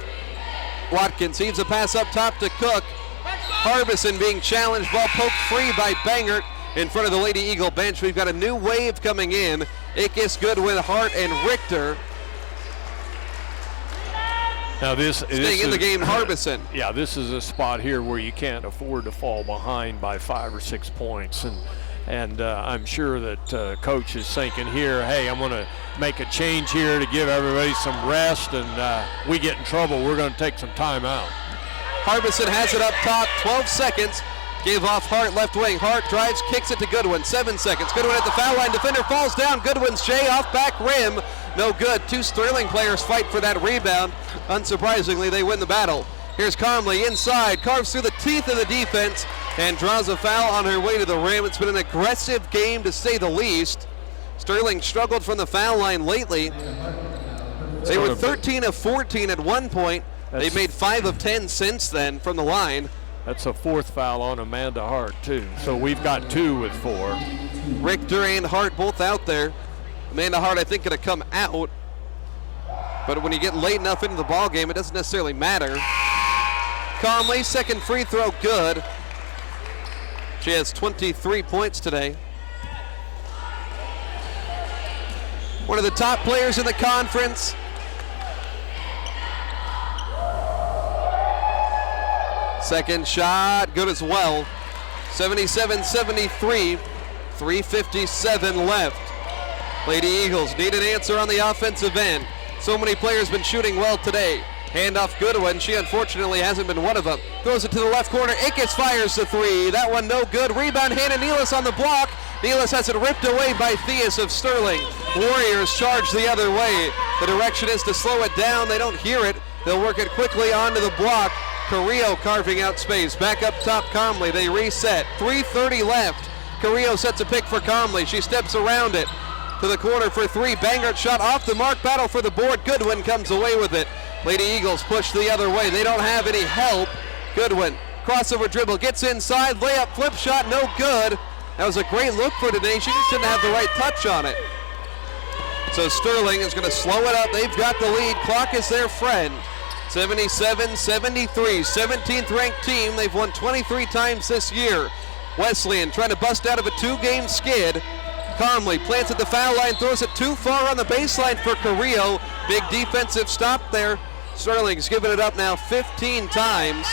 Watkins heaves a pass up top to Cook. Harbison being challenged, ball poked free by Bangert in front of the Lady Eagle bench. We've got a new wave coming in. Ickes, Goodwin, Hart, and Richter. Now this staying in the game, Harbison. Yeah, this is a spot here where you can't afford to fall behind by 5 or 6 points, and I'm sure that coach is thinking here, hey, I'm going to make a change here to give everybody some rest, and we get in trouble, we're going to take some time out. Harbison has it up top, 12 seconds. Gave off Hart left wing. Hart drives, kicks it to Goodwin. 7 seconds. Goodwin at the foul line. Defender falls down. Goodwin's Jay off back rim. No good. 2 Sterling players fight for that rebound. Unsurprisingly, they win the battle. Here's Conley inside. Carves through the teeth of the defense and draws a foul on her way to the rim. It's been an aggressive game to say the least. Sterling struggled from the foul line lately. They were 13 of 14 at one point. They've made 5 of 10 since then from the line. That's a 4th foul on Amanda Hart, too. So we've got 2 with 4. Richter and Hart both out there. Amanda Hart, I think, going to come out. But when you get late enough into the ball game, it doesn't necessarily matter. Conley, second free throw, good. She has 23 points today. One of the top players in the conference. Second shot, good as well. 77-73, 3:57 left. Lady Eagles need an answer on the offensive end. So many players been shooting well today. Handoff Goodwin, she unfortunately hasn't been one of them. Throws it to the left corner, Akis fires the 3. That one no good, rebound, Hannah Nealis on the block. Nealis has it ripped away by Theus of Sterling. Warriors charge the other way. The direction is to slow it down, they don't hear it. They'll work it quickly onto the block. Carrillo carving out space. Back up top, Conley. They reset. 3:30 left. Carrillo sets a pick for Conley. She steps around it to the corner for 3. Bangert shot off the mark. Battle for the board. Goodwin comes away with it. Lady Eagles push the other way. They don't have any help. Goodwin, crossover dribble, gets inside. Layup, flip shot, no good. That was a great look for today. She just didn't have the right touch on it. So Sterling is going to slow it up. They've got the lead. Clock is their friend. 77-73, 17th ranked team. They've won 23 times this year. Wesleyan trying to bust out of a 2-game skid. Conley plants at the foul line, throws it too far on the baseline for Carrillo. Big defensive stop there. Sterling's given it up now 15 times.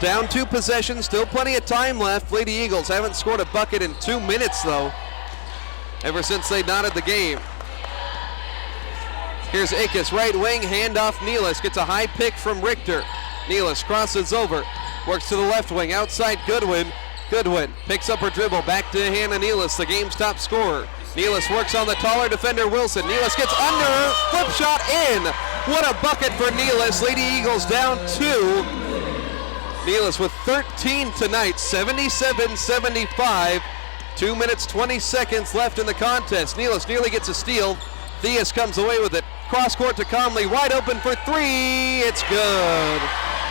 Down 2 possessions, still plenty of time left. Lady Eagles haven't scored a bucket in 2 minutes though, ever since they knotted the game. Here's Akis, right wing, handoff Nealis, gets a high pick from Richter. Nealis crosses over, works to the left wing, outside Goodwin. Goodwin picks up her dribble, back to Hannah Nealis, the game's top scorer. Nealis works on the taller defender, Wilson. Nealis gets under her, flip shot in. What a bucket for Nealis. Lady Eagles down 2. Nealis with 13 tonight, 77-75. 2 minutes, 20 seconds left in the contest. Nealis nearly gets a steal. Theus comes away with it. Cross court to Conley, wide open for 3. It's good.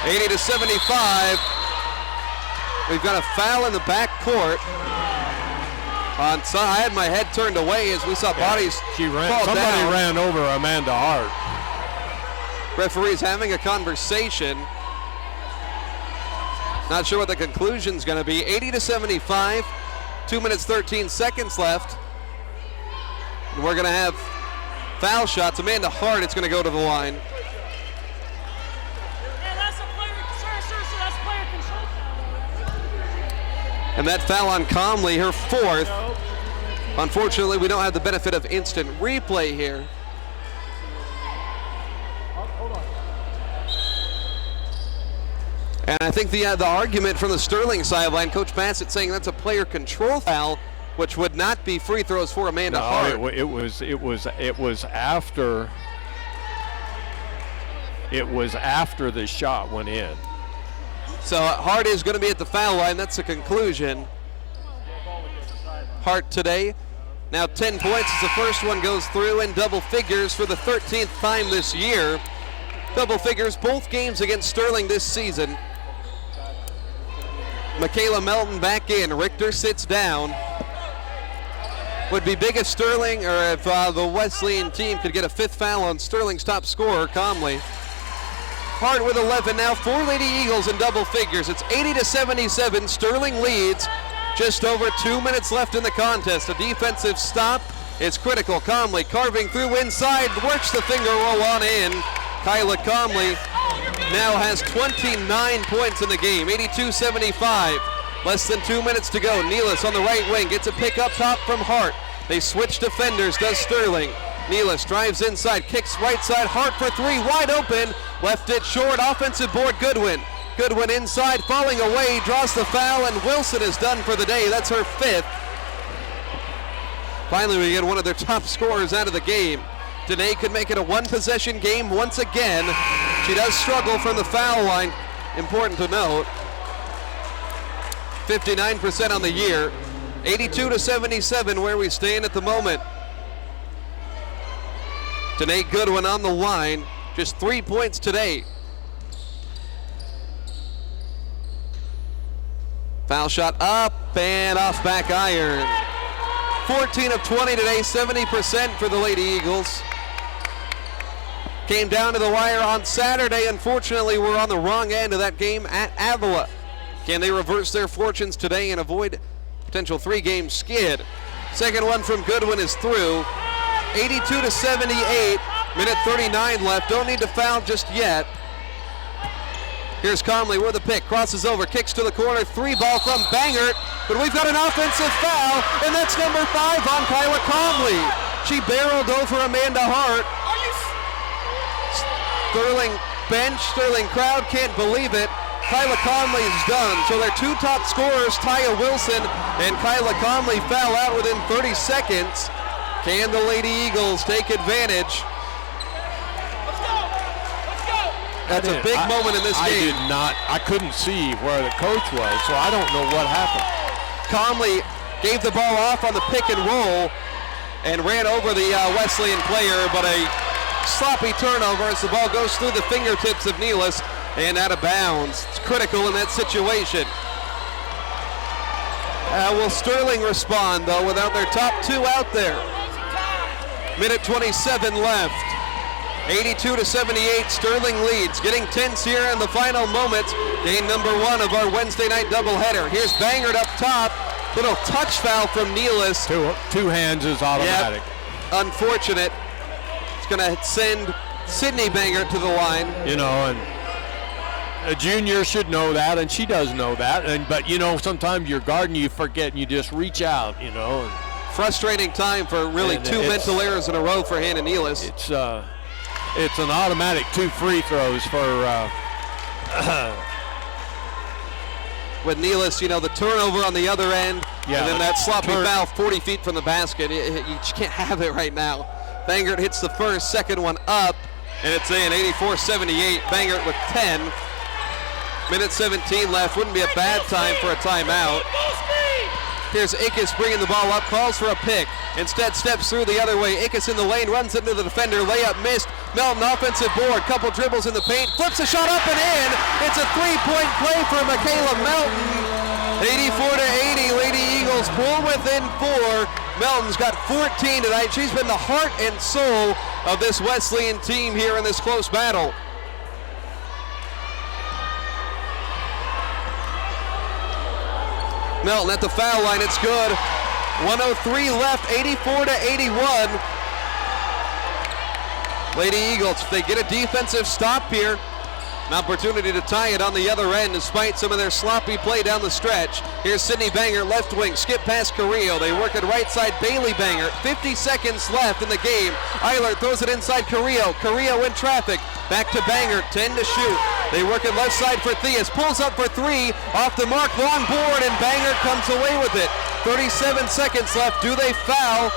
80-75. We've got a foul in the back court. I had my head turned away as we saw bodies fall down. Somebody ran over Amanda Hart. Referee's having a conversation. Not sure what the conclusion's going to be. 80-75. 2 minutes, 13 seconds left. And we're going to have foul shots. Amanda Hart, it's going to go to the line. And that foul on Conley, her 4th. Unfortunately, we don't have the benefit of instant replay here. And I think the argument from the Sterling sideline, Coach Bassett saying that's a player control foul, which would not be free throws for Amanda Hart. It was after the shot went in. So Hart is going to be at the foul line. That's the conclusion. Hart today, now 10 points as the first one goes through in double figures for the 13th time this year. Double figures both games against Sterling this season. Michaela Melton back in. Richter sits down. Would be big if Sterling, or if the Wesleyan team could get a 5th foul on Sterling's top scorer, Conley. Hart with 11 now, 4 Lady Eagles in double figures. It's 80-77, Sterling leads. Just over 2 minutes left in the contest. A defensive stop is critical. Comley carving through inside, works the finger roll on in. Kyla Comley now has 29 points in the game, 82-75. Less than 2 minutes to go. Nealis on the right wing gets a pick up top from Hart. They switch defenders, does Sterling. Nealis drives inside, kicks right side, Hart for three, wide open. Left it short, offensive board, Goodwin. Goodwin inside, falling away, draws the foul, and Wilson is done for the day. That's her fifth. Finally, we get one of their top scorers out of the game. Danae could make it a one-possession game once again. She does struggle from the foul line, important to note. 59% on the year, 82-77 where we stand at the moment. Danae Goodwin on the line, just 3 points today. Foul shot up and off back iron. 14 of 20 today, 70% for the Lady Eagles. Came down to the wire on Saturday. Unfortunately, we're on the wrong end of that game at Avila. Can they reverse their fortunes today and avoid potential three-game skid? Second one from Goodwin is through. 82-78, minute 39 left. Don't need to foul just yet. Here's Conley with the pick, crosses over, kicks to the corner, three ball from Bangert, but we've got an offensive foul, and that's number 5 on Kyla Conley. She barreled over Amanda Hart. Sterling bench, Sterling crowd can't believe it. Kyla Conley is done. So their two top scorers, Taya Wilson and Kyla Conley, foul out within 30 seconds. Can the Lady Eagles take advantage? That's a big moment in this game. I couldn't see where the coach was, so I don't know what happened. Conley gave the ball off on the pick and roll and ran over the Wesleyan player, but a sloppy turnover as the ball goes through the fingertips of Nealis and out of bounds. It's critical in that situation. Will Sterling respond, though, without their top two out there? Minute 27 left. 82-78, Sterling leads. Getting tense here in the final moments. Game number 1 of our Wednesday night doubleheader. Here's Bangert up top. Little touch foul from Nealis. Two hands is automatic. Yep. Unfortunate. It's going to send Sydney Bangert to the line. You know, and a junior should know that, and she does know that. But, you know, sometimes you're guarding, you forget, and you just reach out, you know. And frustrating time for really two mental errors in a row for Hannah Nealis. It's an automatic 2 free throws for with Nealis, you know, the turnover on the other end, and then that sloppy foul 40 feet from the basket. You just can't have it right now. Bangert hits the first, second one up, and it's in, 84-78. Bangert with 10. Minute 17 left. Wouldn't be a bad time for a timeout. Here's Ickes bringing the ball up, calls for a pick. Instead steps through the other way. Ickes in the lane, runs into the defender, layup missed. Melton offensive board, couple dribbles in the paint, flips a shot up and in. It's a three-point play for Michaela Melton. 84-80, Lady Eagles pull within 4. Melton's got 14 tonight. She's been the heart and soul of this Wesleyan team here in this close battle. Melton at the foul line, it's good. 103 left, 84-81. Lady Eagles, if they get a defensive stop here, an opportunity to tie it on the other end despite some of their sloppy play down the stretch. Here's Sydney Bangert, left wing, skip past Carrillo. They work it right side, Bailey Bangert. 50 seconds left in the game. Eilert throws it inside Carrillo. Carrillo in traffic. Back to Bangert, 10 to shoot. They work it left side for Theus. Pulls up for 3, off the mark, long board, and Bangert comes away with it. 37 seconds left. Do they foul?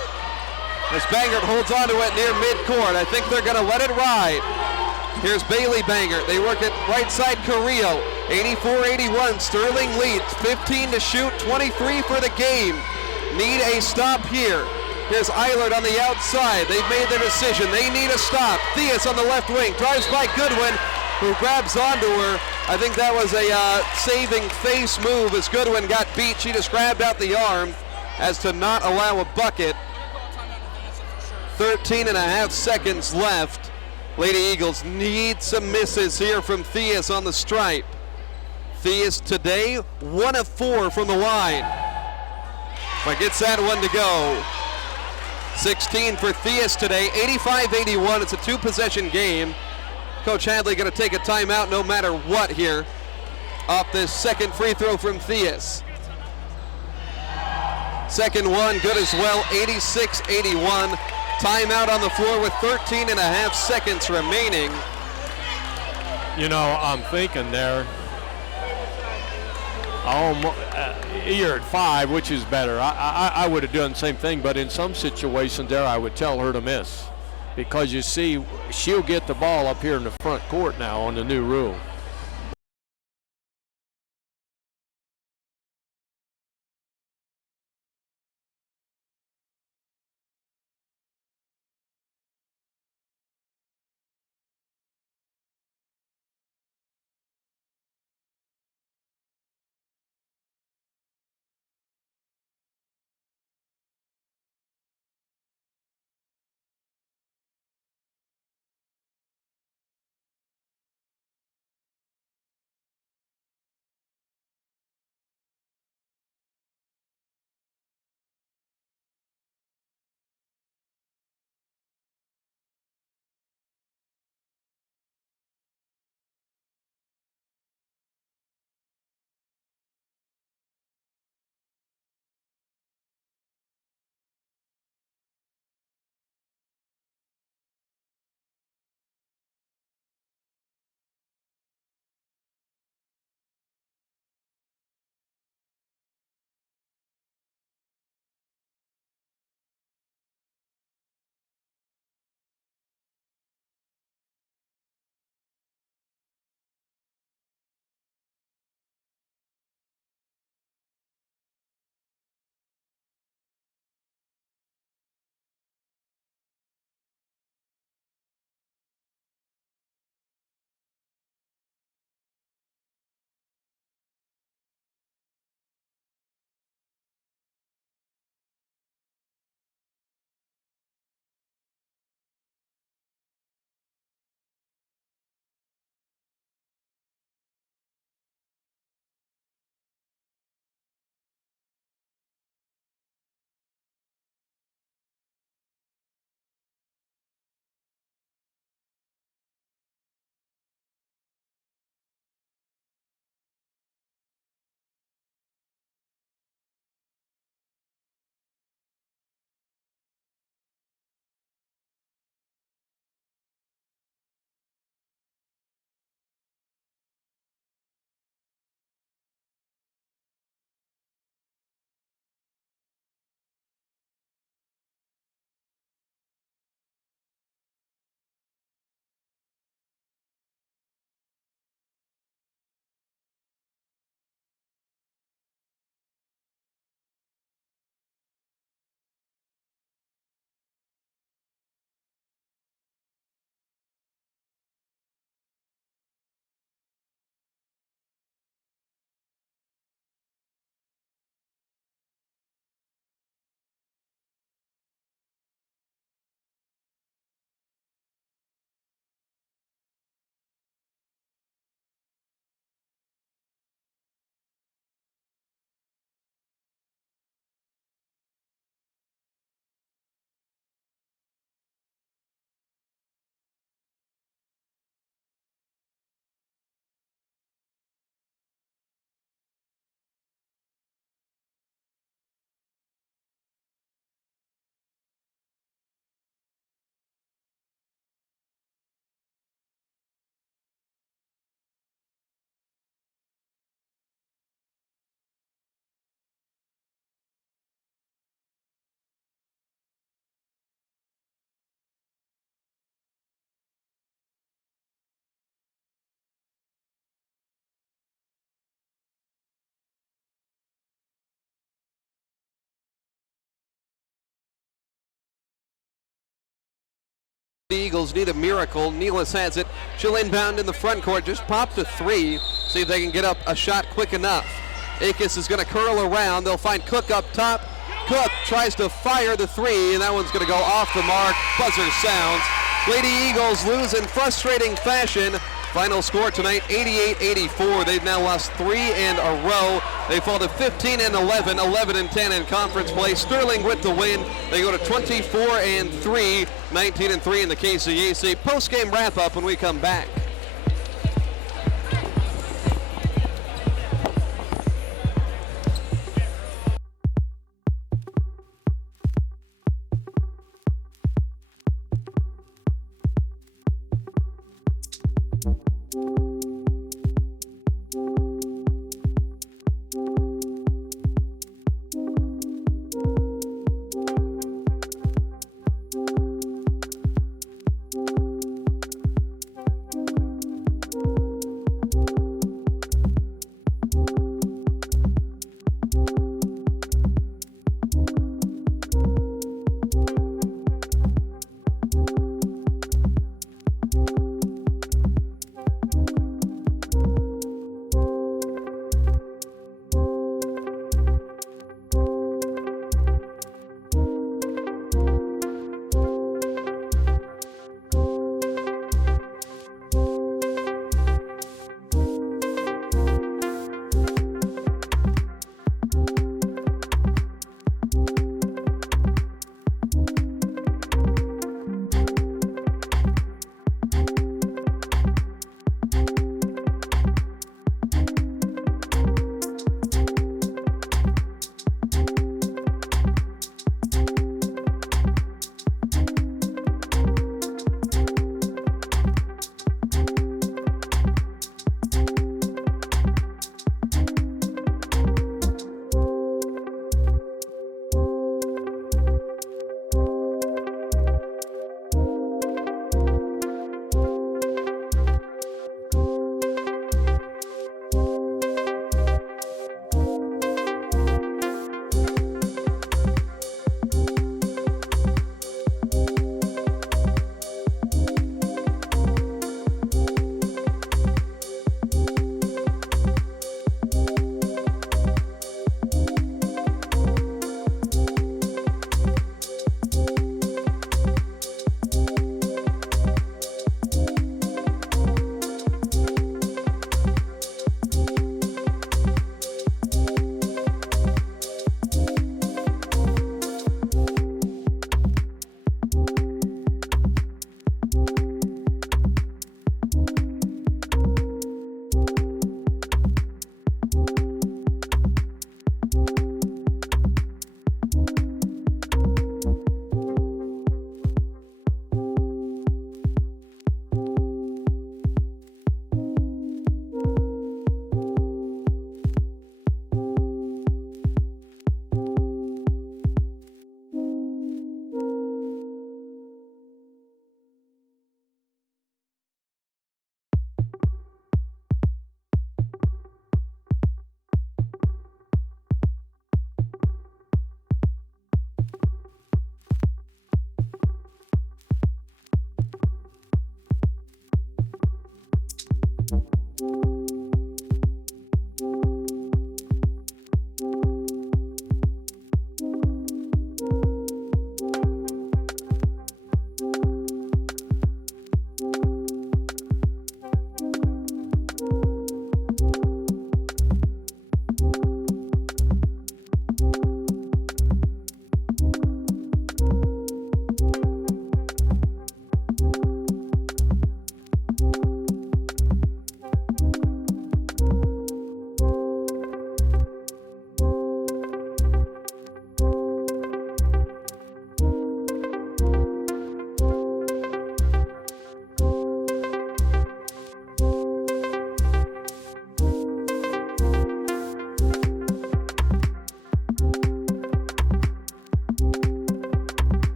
As Bangert holds on to it near midcourt. I think they're going to let it ride. Here's Bailey Bangert. They work it right side Carrillo. 84-81. Sterling leads. 15 to shoot. 23 for the game. Need a stop here. Here's Eilert on the outside. They've made their decision. They need a stop. Theus on the left wing. Drives by Goodwin, who grabs onto her. I think that was a saving face move as Goodwin got beat. She just grabbed out the arm as to not allow a bucket. 13.5 seconds left. Lady Eagles need some misses here from Theus on the stripe. Theus today, 1 of 4 from the line. But gets that one to go. 16 for Theus today, 85-81. It's a two-possession game. Coach Hadley going to take a timeout no matter what here off this second free throw from Theus. Second one, good as well, 86-81. Timeout on the floor with 13 and a half seconds remaining. You know, I'm thinking there, you're at 5, which is better. I would have done the same thing, but in some situations there, I would tell her to miss. Because you see, she'll get the ball up here in the front court now on the new rule. The Eagles need a miracle. Nealis has it. She'll inbound in the front court. Just pops a three. See if they can get up a shot quick enough. Akis is going to curl around. They'll find Cook up top. Cook tries to fire the three, and that one's going to go off the mark. Buzzer sounds. Lady Eagles lose in frustrating fashion, Final score tonight, 88-84. They've now lost 3 in a row. They fall to 15-11, 11-10 in conference play. Sterling with the win. They go to 24-3, 19-3 in the KCAC. Post-game wrap-up when we come back.